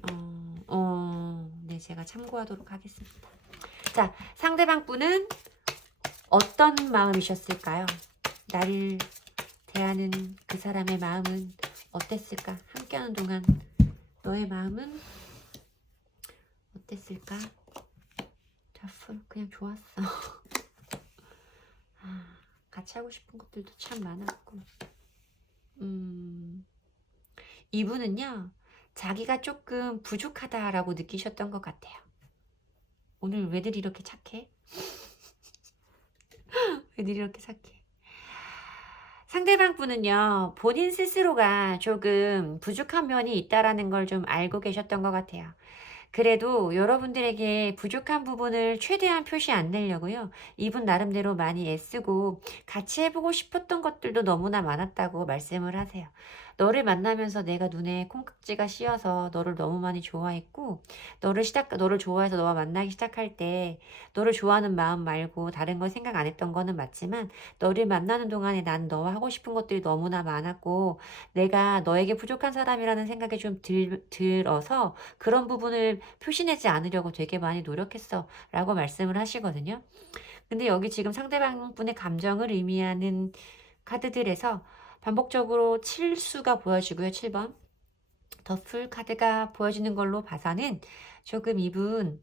네, 제가 참고하도록 하겠습니다. 자, 상대방 분은 어떤 마음이셨을까요? 나를 대하는 그 사람의 마음은 어땠을까? 함께하는 동안 너의 마음은 어땠을까? 그냥 좋았어. 같이 하고 싶은 것들도 참 많았고. 이분은요, 자기가 조금 부족하다라고 느끼셨던 것 같아요. 오늘 왜들 이렇게 착해? 왜들 이렇게 착해? 상대방 분은요, 본인 스스로가 조금 부족한 면이 있다라는 걸 좀 알고 계셨던 것 같아요. 그래도 여러분들에게 부족한 부분을 최대한 표시 안 내려고요. 이분 나름대로 많이 애쓰고 같이 해보고 싶었던 것들도 너무나 많았다고 말씀을 하세요. 너를 만나면서 내가 눈에 콩깍지가 씌어서 너를 너무 많이 좋아했고 너를 좋아해서 너와 만나기 시작할 때 너를 좋아하는 마음 말고 다른 걸 생각 안 했던 거는 맞지만 너를 만나는 동안에 난 너와 하고 싶은 것들이 너무나 많았고 내가 너에게 부족한 사람이라는 생각이 좀 들어서 그런 부분을 표시내지 않으려고 되게 많이 노력했어 라고 말씀을 하시거든요. 근데 여기 지금 상대방 분의 감정을 의미하는 카드들에서 반복적으로 7수가 보여지고요. 7번 더풀 카드가 보여지는 걸로 봐서는 조금 이분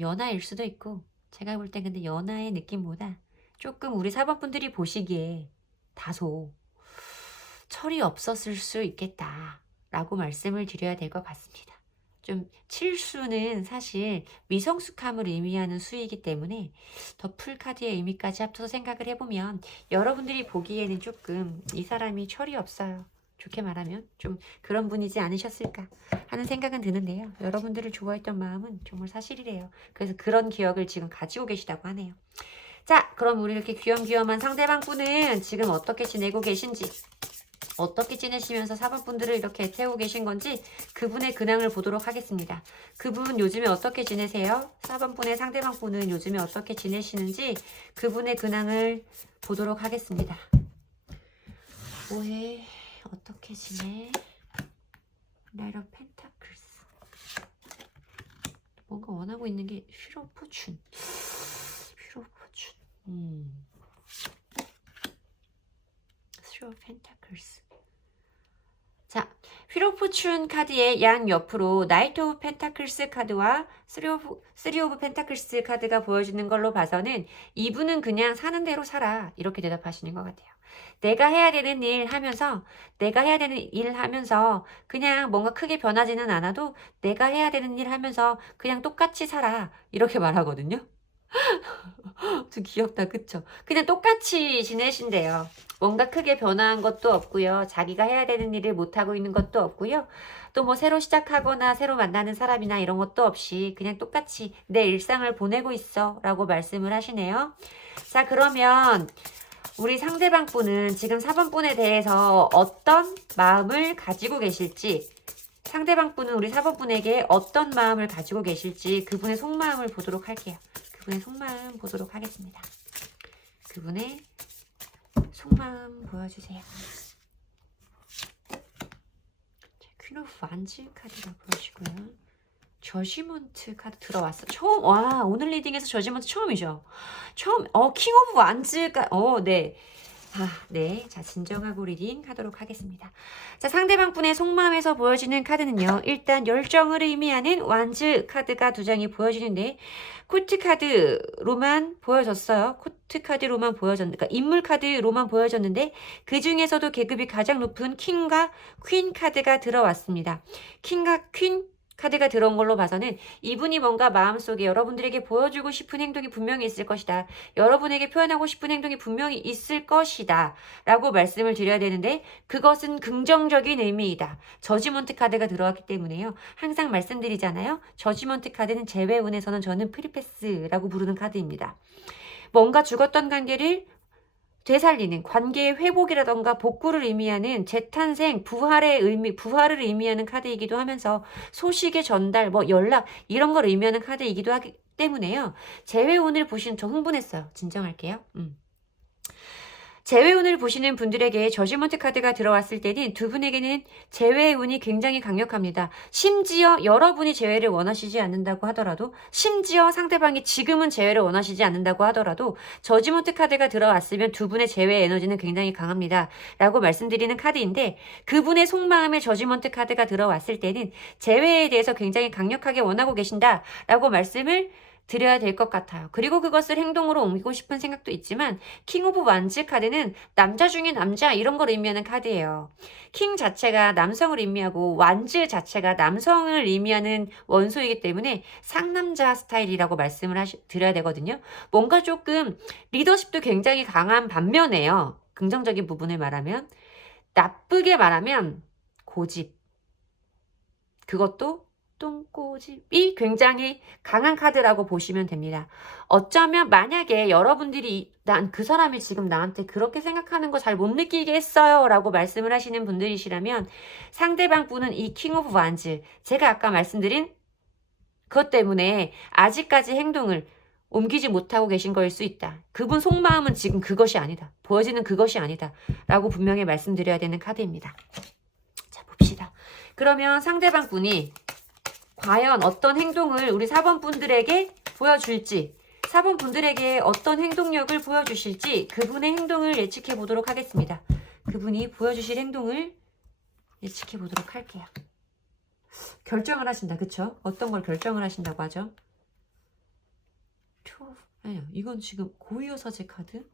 연하일 수도 있고 제가 볼 때 근데 연하의 느낌보다 조금 우리 4번 분들이 보시기에 다소 철이 없었을 수 있겠다 라고 말씀을 드려야 될 것 같습니다. 좀 7수는 사실 미성숙함을 의미하는 수이기 때문에 더 풀카드의 의미까지 합쳐서 생각을 해보면 여러분들이 보기에는 조금 이 사람이 철이 없어요. 좋게 말하면 좀 그런 분이지 않으셨을까 하는 생각은 드는데요. 여러분들을 좋아했던 마음은 정말 사실이래요. 그래서 그런 기억을 지금 가지고 계시다고 하네요. 자, 그럼 우리 이렇게 귀염귀염한 상대방 분은 지금 어떻게 지내고 계신지 어떻게 지내시면서 4번 분들을 이렇게 태우고 계신 건지 그분의 근황을 보도록 하겠습니다. 그분 요즘에 어떻게 지내세요? 4번 분의 상대방 분은 요즘에 어떻게 지내시는지 그분의 근황을 보도록 하겠습니다. 뭐해? 어떻게 지내? 나이트 오브 펜타클스. 뭔가 원하고 있는 게 휘로 포춘. 휘로 펜타클스. 자, 휠 오브 포춘 카드의 양 옆으로 나이트 오브 펜타클스 카드와 쓰리 오브 펜타클스 카드가 보여지는 걸로 봐서는 이분은 그냥 사는 대로 살아 이렇게 대답하시는 것 같아요. 내가 해야 되는 일 하면서 그냥 뭔가 크게 변하지는 않아도 내가 해야 되는 일 하면서 그냥 똑같이 살아 이렇게 말하거든요. 좀 귀엽다 그쵸? 그냥 똑같이 지내신대요. 뭔가 크게 변화한 것도 없고요. 자기가 해야 되는 일을 못하고 있는 것도 없고요. 또 뭐 새로 시작하거나 새로 만나는 사람이나 이런 것도 없이 그냥 똑같이 내 일상을 보내고 있어 라고 말씀을 하시네요. 자 그러면 우리 상대방 분은 지금 4번 분에 대해서 어떤 마음을 가지고 계실지 상대방 분은 우리 4번 분에게 어떤 마음을 가지고 계실지 그분의 속마음을 보도록 할게요. 그분의 속마음 보도록 하겠습니다. 그분의 속마음 보여주세요. 퀸 오브 완즈 카드가 보여주고요. 저지먼트 카드 들어왔어. 처음, 와, 오늘 리딩에서 저지먼트 처음이죠. 처음, 킹 오브 완즈가, 네. 네. 자, 진정하고 리딩 하도록 하겠습니다. 자, 상대방 분의 속마음에서 보여지는 카드는요. 일단 열정을 의미하는 완즈 카드가 두 장이 보여지는데 코트 카드로만 보여졌어요. 코트 카드로만 그러니까 인물 카드로만 보여졌는데 그 중에서도 계급이 가장 높은 킹과 퀸 카드가 들어왔습니다. 킹과 퀸 카드가 들어온 걸로 봐서는 이분이 뭔가 마음속에 여러분들에게 보여주고 싶은 행동이 분명히 있을 것이다. 여러분에게 표현하고 싶은 행동이 분명히 있을 것이다. 라고 말씀을 드려야 되는데 그것은 긍정적인 의미이다. 저지먼트 카드가 들어왔기 때문에요. 항상 말씀드리잖아요. 저지먼트 카드는 재회운에서는 저는 프리패스라고 부르는 카드입니다. 뭔가 죽었던 관계를 되살리는 관계의 회복이라던가 복구를 의미하는 재탄생, 부활을 의미하는 카드이기도 하면서 소식의 전달, 뭐 연락 이런 걸 의미하는 카드이기도 하기 때문에요. 재회운을 보신 저 흥분했어요. 진정할게요. 재회운을 보시는 분들에게 저지먼트 카드가 들어왔을 때는 두 분에게는 재회운이 굉장히 강력합니다. 심지어 여러분이 재회를 원하시지 않는다고 하더라도 심지어 상대방이 지금은 재회를 원하시지 않는다고 하더라도 저지먼트 카드가 들어왔으면 두 분의 재회 에너지는 굉장히 강합니다. 라고 말씀드리는 카드인데 그분의 속마음에 저지먼트 카드가 들어왔을 때는 재회에 대해서 굉장히 강력하게 원하고 계신다. 라고 말씀을 드려야 될 것 같아요. 그리고 그것을 행동으로 옮기고 싶은 생각도 있지만 킹 오브 완즈 카드는 남자 중에 남자 이런 걸 의미하는 카드예요. 킹 자체가 남성을 의미하고 완즈 자체가 남성을 의미하는 원소이기 때문에 상남자 스타일이라고 말씀을 드려야 되거든요. 뭔가 조금 리더십도 굉장히 강한 반면에요. 긍정적인 부분을 말하면 나쁘게 말하면 고집 그것도 똥꼬집이 굉장히 강한 카드라고 보시면 됩니다. 어쩌면 만약에 여러분들이 난 그 사람이 지금 나한테 그렇게 생각하는 거 잘 못 느끼게 했어요 라고 말씀을 하시는 분들이시라면 상대방 분은 이 킹 오브 완즈 제가 아까 말씀드린 그것 때문에 아직까지 행동을 옮기지 못하고 계신 거일 수 있다. 그분 속마음은 지금 그것이 아니다. 보여지는 그것이 아니다. 라고 분명히 말씀드려야 되는 카드입니다. 자 봅시다. 그러면 상대방 분이 과연 어떤 행동을 우리 4번 분들에게 보여줄지 4번 분들에게 어떤 행동력을 보여주실지 그분의 행동을 예측해 보도록 하겠습니다. 그분이 보여주실 행동을 예측해 보도록 할게요. 결정을 하신다. 그쵸? 어떤 걸 결정을 하신다고 하죠? 아니요. 이건 지금 고유여사제 카드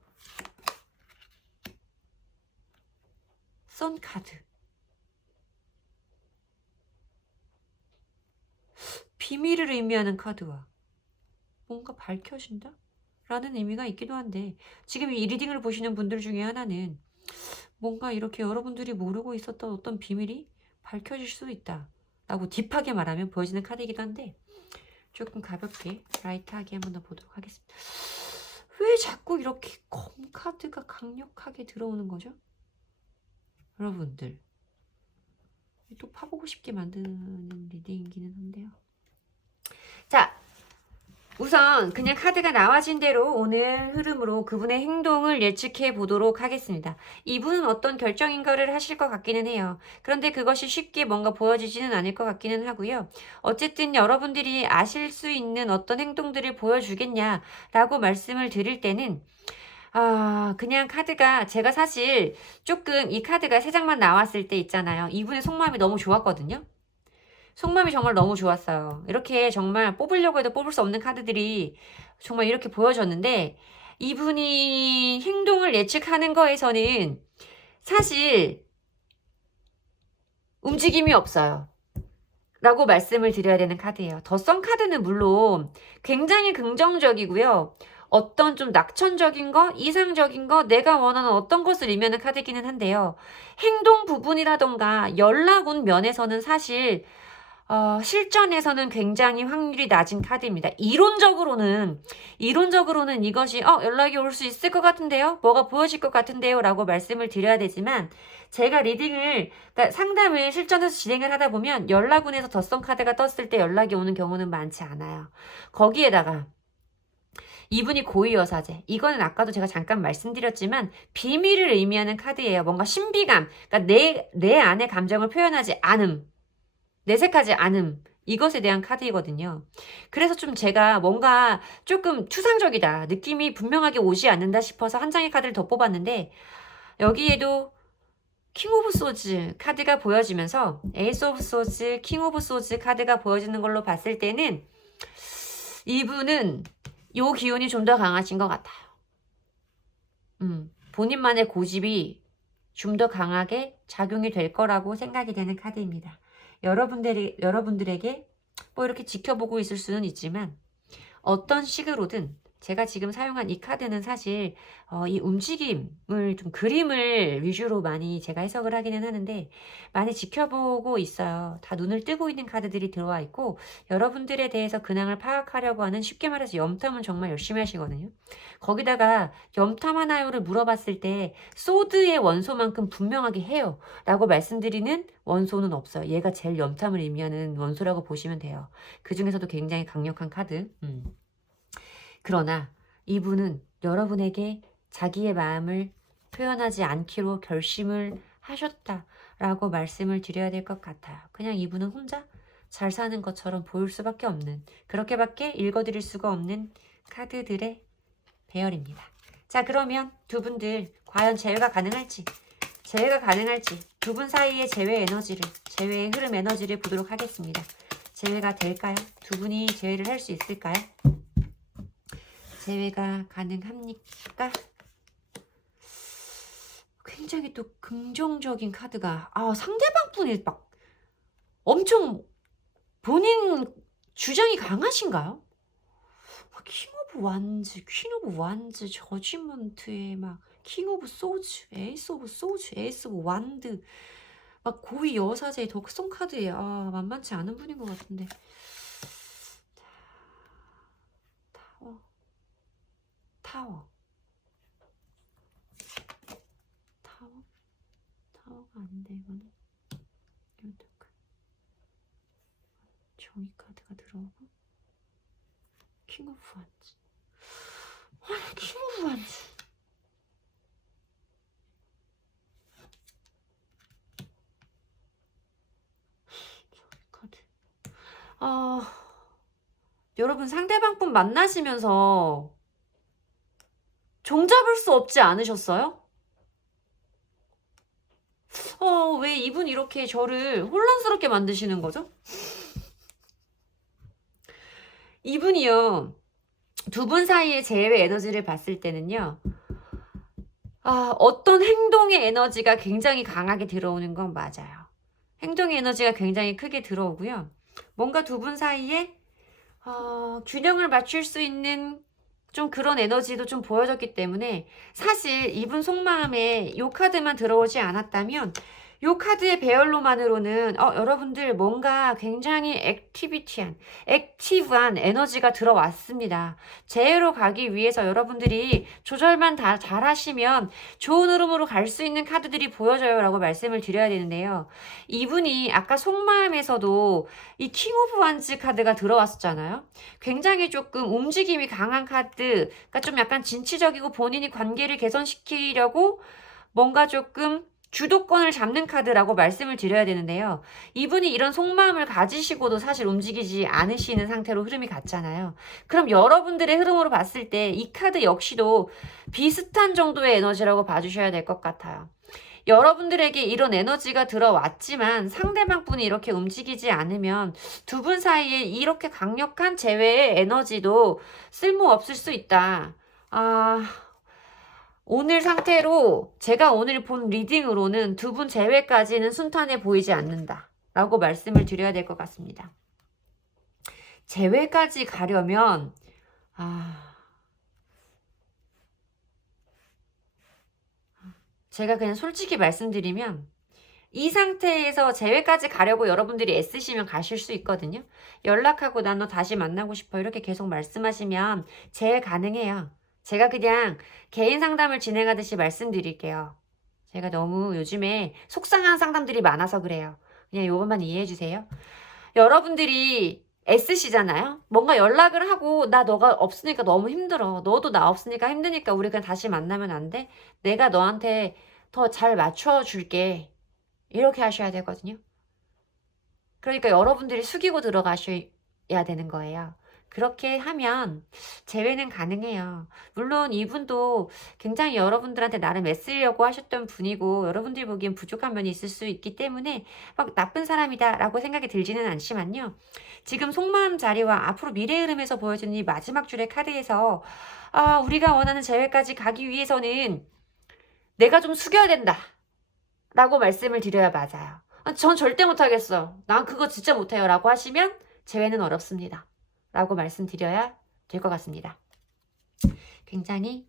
선 카드 비밀을 의미하는 카드와 뭔가 밝혀진다? 라는 의미가 있기도 한데 지금 이 리딩을 보시는 분들 중에 하나는 뭔가 이렇게 여러분들이 모르고 있었던 어떤 비밀이 밝혀질 수도 있다 라고 딥하게 말하면 보여지는 카드이기도 한데 조금 가볍게 라이트하게 한번 더 보도록 하겠습니다. 왜 자꾸 이렇게 검 카드가 강력하게 들어오는 거죠? 여러분들 또 파보고 싶게 만드는 리딩이기는 한데요. 자, 우선 그냥 카드가 나와진 대로 오늘 흐름으로 그분의 행동을 예측해 보도록 하겠습니다. 이분은 어떤 결정인가를 하실 것 같기는 해요. 그런데 그것이 쉽게 뭔가 보여지지는 않을 것 같기는 하고요. 어쨌든 여러분들이 아실 수 있는 어떤 행동들을 보여주겠냐라고 말씀을 드릴 때는 그냥 카드가 제가 사실 조금 이 카드가 3장만 나왔을 때 있잖아요. 이분의 속마음이 너무 좋았거든요. 속마음이 정말 너무 좋았어요. 이렇게 정말 뽑으려고 해도 뽑을 수 없는 카드들이 정말 이렇게 보여졌는데 이분이 행동을 예측하는 거에서는 사실 움직임이 없어요. 라고 말씀을 드려야 되는 카드예요. 더선 카드는 물론 굉장히 긍정적이고요. 어떤 좀 낙천적인 거, 이상적인 거, 내가 원하는 어떤 것을 의미하는 카드이기는 한데요. 행동 부분이라던가 연락 운 면에서는 사실 실전에서는 굉장히 확률이 낮은 카드입니다. 이론적으로는 이것이 연락이 올 수 있을 것 같은데요? 뭐가 보여질 것 같은데요? 라고 말씀을 드려야 되지만 제가 그러니까 상담을 실전에서 진행을 하다 보면 연락운에서 덧선 카드가 떴을 때 연락이 오는 경우는 많지 않아요. 거기에다가 이분이 고위여사제. 이거는 아까도 제가 잠깐 말씀드렸지만 비밀을 의미하는 카드예요. 뭔가 신비감. 그러니까 내 안의 감정을 표현하지 않음. 내색하지 않음. 이것에 대한 카드이거든요. 그래서 좀 제가 뭔가 조금 추상적이다. 느낌이 분명하게 오지 않는다 싶어서 한 장의 카드를 더 뽑았는데 여기에도 킹 오브 소즈 카드가 보여지면서 에이스 오브 소즈, 킹 오브 소즈 카드가 보여지는 걸로 봤을 때는 이분은 요 기운이 좀 더 강하신 것 같아요. 본인만의 고집이 좀 더 강하게 작용이 될 거라고 생각이 되는 카드입니다. 여러분들에게 뭐 이렇게 지켜보고 있을 수는 있지만 어떤 식으로든 제가 지금 사용한 이 카드는 사실 이 움직임을 좀 그림을 위주로 많이 제가 해석을 하기는 하는데 많이 지켜보고 있어요. 다 눈을 뜨고 있는 카드들이 들어와 있고 여러분들에 대해서 근황을 파악하려고 하는 쉽게 말해서 염탐은 정말 열심히 하시거든요. 거기다가 염탐하나요를 물어봤을 때 소드의 원소만큼 분명하게 해요 라고 말씀드리는 원소는 없어요. 얘가 제일 염탐을 의미하는 원소라고 보시면 돼요. 그 중에서도 굉장히 강력한 카드. 그러나 이분은 여러분에게 자기의 마음을 표현하지 않기로 결심을 하셨다라고 말씀을 드려야 될 것 같아요. 그냥 이분은 혼자 잘 사는 것처럼 보일 수밖에 없는, 그렇게밖에 읽어드릴 수가 없는 카드들의 배열입니다. 자, 그러면 두 분들 과연 제외가 가능할지 두 분 사이의 제외 에너지를, 제외의 흐름 에너지를 보도록 하겠습니다. 제외가 될까요? 두 분이 제외를 할 수 있을까요? 제외가 가능합니까? 굉장히 또 긍정적인 카드가 상대방 분이 막 엄청 본인 주장이 강하신가요? 킹 오브 완즈, 퀸 오브 완즈, 저지먼트에 막 킹 오브 소즈, 에이스 오브 소즈, 에이스 오브 완드, 막 고위 여사제의 덕성 카드에 만만치 않은 분인 것 같은데. 타워. 타워가 아닌데 이거는 요드크. 정의 카드가 들어오고 킹 오브 완즈. 킹 오브 완즈. 정의 카드. 여러분 상대방 분 만나시면서 종잡을 수 없지 않으셨어요? 왜 이분 이렇게 저를 혼란스럽게 만드시는 거죠? 이분이요. 두 분 사이의 제외 에너지를 봤을 때는요. 어떤 행동의 에너지가 굉장히 강하게 들어오는 건 맞아요. 행동의 에너지가 굉장히 크게 들어오고요. 뭔가 두 분 사이에 균형을 맞출 수 있는 좀 그런 에너지도 좀 보여졌기 때문에 사실 이분 속마음에 요 카드만 들어오지 않았다면 요 카드의 배열로만으로는 여러분들 뭔가 굉장히 액티브한 에너지가 들어왔습니다. 제외로 가기 위해서 여러분들이 조절만 다 잘하시면 좋은 흐름으로 갈 수 있는 카드들이 보여져요 라고 말씀을 드려야 되는데요. 이분이 아까 속마음에서도 이 킹 오브 완즈 카드가 들어왔었잖아요. 굉장히 조금 움직임이 강한 카드, 그러니까 좀 약간 진취적이고 본인이 관계를 개선시키려고 뭔가 조금 주도권을 잡는 카드라고 말씀을 드려야 되는데요. 이분이 이런 속마음을 가지시고도 사실 움직이지 않으시는 상태로 흐름이 갔잖아요. 그럼 여러분들의 흐름으로 봤을 때 이 카드 역시도 비슷한 정도의 에너지라고 봐주셔야 될 것 같아요. 여러분들에게 이런 에너지가 들어왔지만 상대방 분이 이렇게 움직이지 않으면 두 분 사이에 이렇게 강력한 재회의 에너지도 쓸모없을 수 있다. 오늘 상태로 제가 오늘 본 리딩으로는 두 분 재회까지는 순탄해 보이지 않는다 라고 말씀을 드려야 될 것 같습니다. 재회까지 가려면 제가 그냥 솔직히 말씀드리면 이 상태에서 재회까지 가려고 여러분들이 애쓰시면 가실 수 있거든요. 연락하고 난 너 다시 만나고 싶어 이렇게 계속 말씀하시면 재회 가능해요. 제가 그냥 개인 상담을 진행하듯이 말씀드릴게요. 제가 너무 요즘에 속상한 상담들이 많아서 그래요. 그냥 요것만 이해해 주세요. 여러분들이 애쓰시잖아요. 뭔가 연락을 하고 나 너가 없으니까 너무 힘들어. 너도 나 없으니까 힘드니까 우리 그냥 다시 만나면 안 돼? 내가 너한테 더 잘 맞춰줄게. 이렇게 하셔야 되거든요. 그러니까 여러분들이 숙이고 들어가셔야 되는 거예요. 그렇게 하면 재회는 가능해요. 물론 이분도 굉장히 여러분들한테 나름 애쓰려고 하셨던 분이고 여러분들이 보기엔 부족한 면이 있을 수 있기 때문에 막 나쁜 사람이다 라고 생각이 들지는 않지만요. 지금 속마음 자리와 앞으로 미래 흐름에서 보여주는 이 마지막 줄의 카드에서 우리가 원하는 재회까지 가기 위해서는 내가 좀 숙여야 된다 라고 말씀을 드려야 맞아요. 전 절대 못하겠어. 난 그거 진짜 못해요 라고 하시면 재회는 어렵습니다. 라고 말씀드려야 될 것 같습니다. 굉장히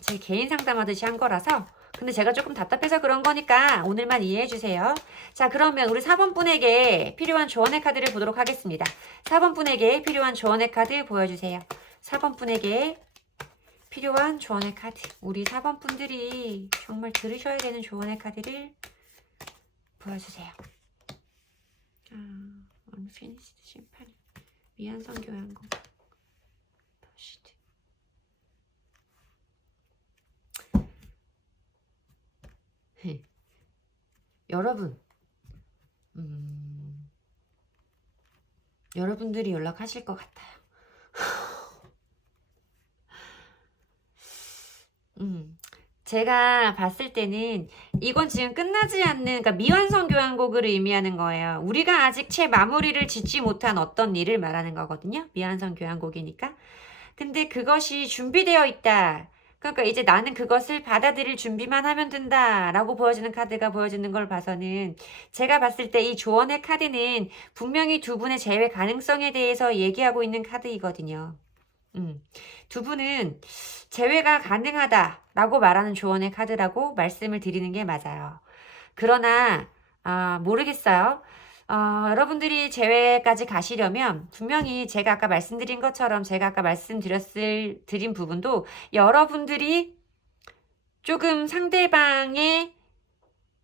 제 개인 상담하듯이 한 거라서 근데 제가 조금 답답해서 그런 거니까 오늘만 이해해 주세요. 자, 그러면 우리 4번 분에게 필요한 조언의 카드를 보도록 하겠습니다. 4번 분에게 필요한 조언의 카드 보여주세요. 4번 분에게 필요한 조언의 카드. 우리 4번 분들이 정말 들으셔야 되는 조언의 카드를 보여주세요. Unfinished 심판, 미완성 교양곡, 버시드. 여러분, 여러분들이 연락하실 것 같아요. 제가 봤을 때는 이건 지금 끝나지 않는 그러니까 미완성 교향곡을 의미하는 거예요. 우리가 아직 채 마무리를 짓지 못한 어떤 일을 말하는 거거든요. 미완성 교향곡이니까. 근데 그것이 준비되어 있다. 그러니까 이제 나는 그것을 받아들일 준비만 하면 된다 라고 보여주는 카드가 보여주는 걸 봐서는 제가 봤을 때 이 조언의 카드는 분명히 두 분의 재회 가능성에 대해서 얘기하고 있는 카드이거든요. 두 분은 재회가 가능하다라고 말하는 조언의 카드라고 말씀을 드리는 게 맞아요. 그러나 모르겠어요. 여러분들이 재회까지 가시려면 분명히 제가 아까 말씀드린 것처럼 제가 아까 드린 부분도 여러분들이 조금 상대방의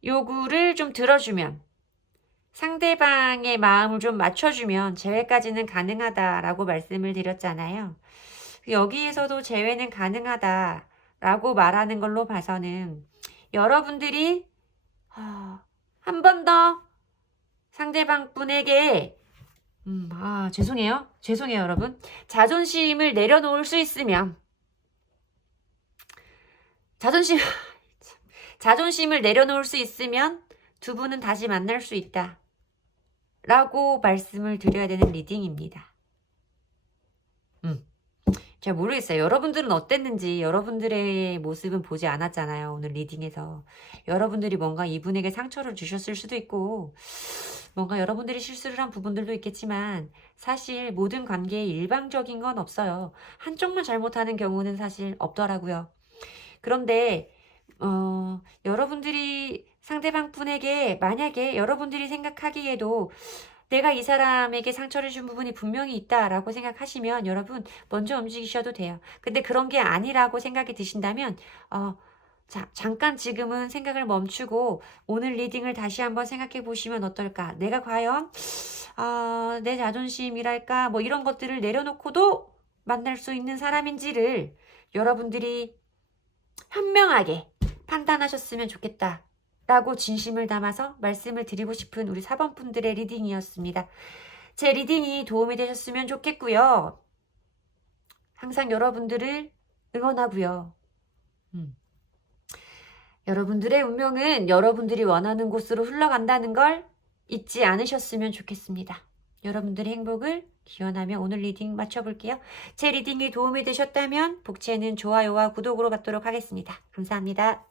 요구를 좀 들어주면 상대방의 마음을 좀 맞춰주면 재회까지는 가능하다라고 말씀을 드렸잖아요. 여기에서도 재회는 가능하다라고 말하는 걸로 봐서는 여러분들이 한 번 더 상대방 분에게 죄송해요 여러분. 자존심을 내려놓을 수 있으면 자존심을 내려놓을 수 있으면 두 분은 다시 만날 수 있다 라고 말씀을 드려야 되는 리딩입니다. 잘 모르겠어요. 여러분들은 어땠는지 여러분들의 모습은 보지 않았잖아요. 오늘 리딩에서. 여러분들이 뭔가 이분에게 상처를 주셨을 수도 있고 뭔가 여러분들이 실수를 한 부분들도 있겠지만 사실 모든 관계에 일방적인 건 없어요. 한쪽만 잘못하는 경우는 사실 없더라고요. 그런데 여러분들이 상대방 분에게 만약에 여러분들이 생각하기에도 내가 이 사람에게 상처를 준 부분이 분명히 있다라고 생각하시면 여러분 먼저 움직이셔도 돼요. 근데 그런 게 아니라고 생각이 드신다면 잠깐 지금은 생각을 멈추고 오늘 리딩을 다시 한번 생각해 보시면 어떨까? 내가 과연 내 자존심이랄까 뭐 이런 것들을 내려놓고도 만날 수 있는 사람인지를 여러분들이 현명하게 판단하셨으면 좋겠다 라고 진심을 담아서 말씀을 드리고 싶은 우리 4번 분들의 리딩이었습니다. 제 리딩이 도움이 되셨으면 좋겠고요. 항상 여러분들을 응원하고요. 여러분들의 운명은 여러분들이 원하는 곳으로 흘러간다는 걸 잊지 않으셨으면 좋겠습니다. 여러분들의 행복을 기원하며 오늘 리딩 마쳐볼게요. 제 리딩이 도움이 되셨다면 복채는 좋아요와 구독으로 받도록 하겠습니다. 감사합니다.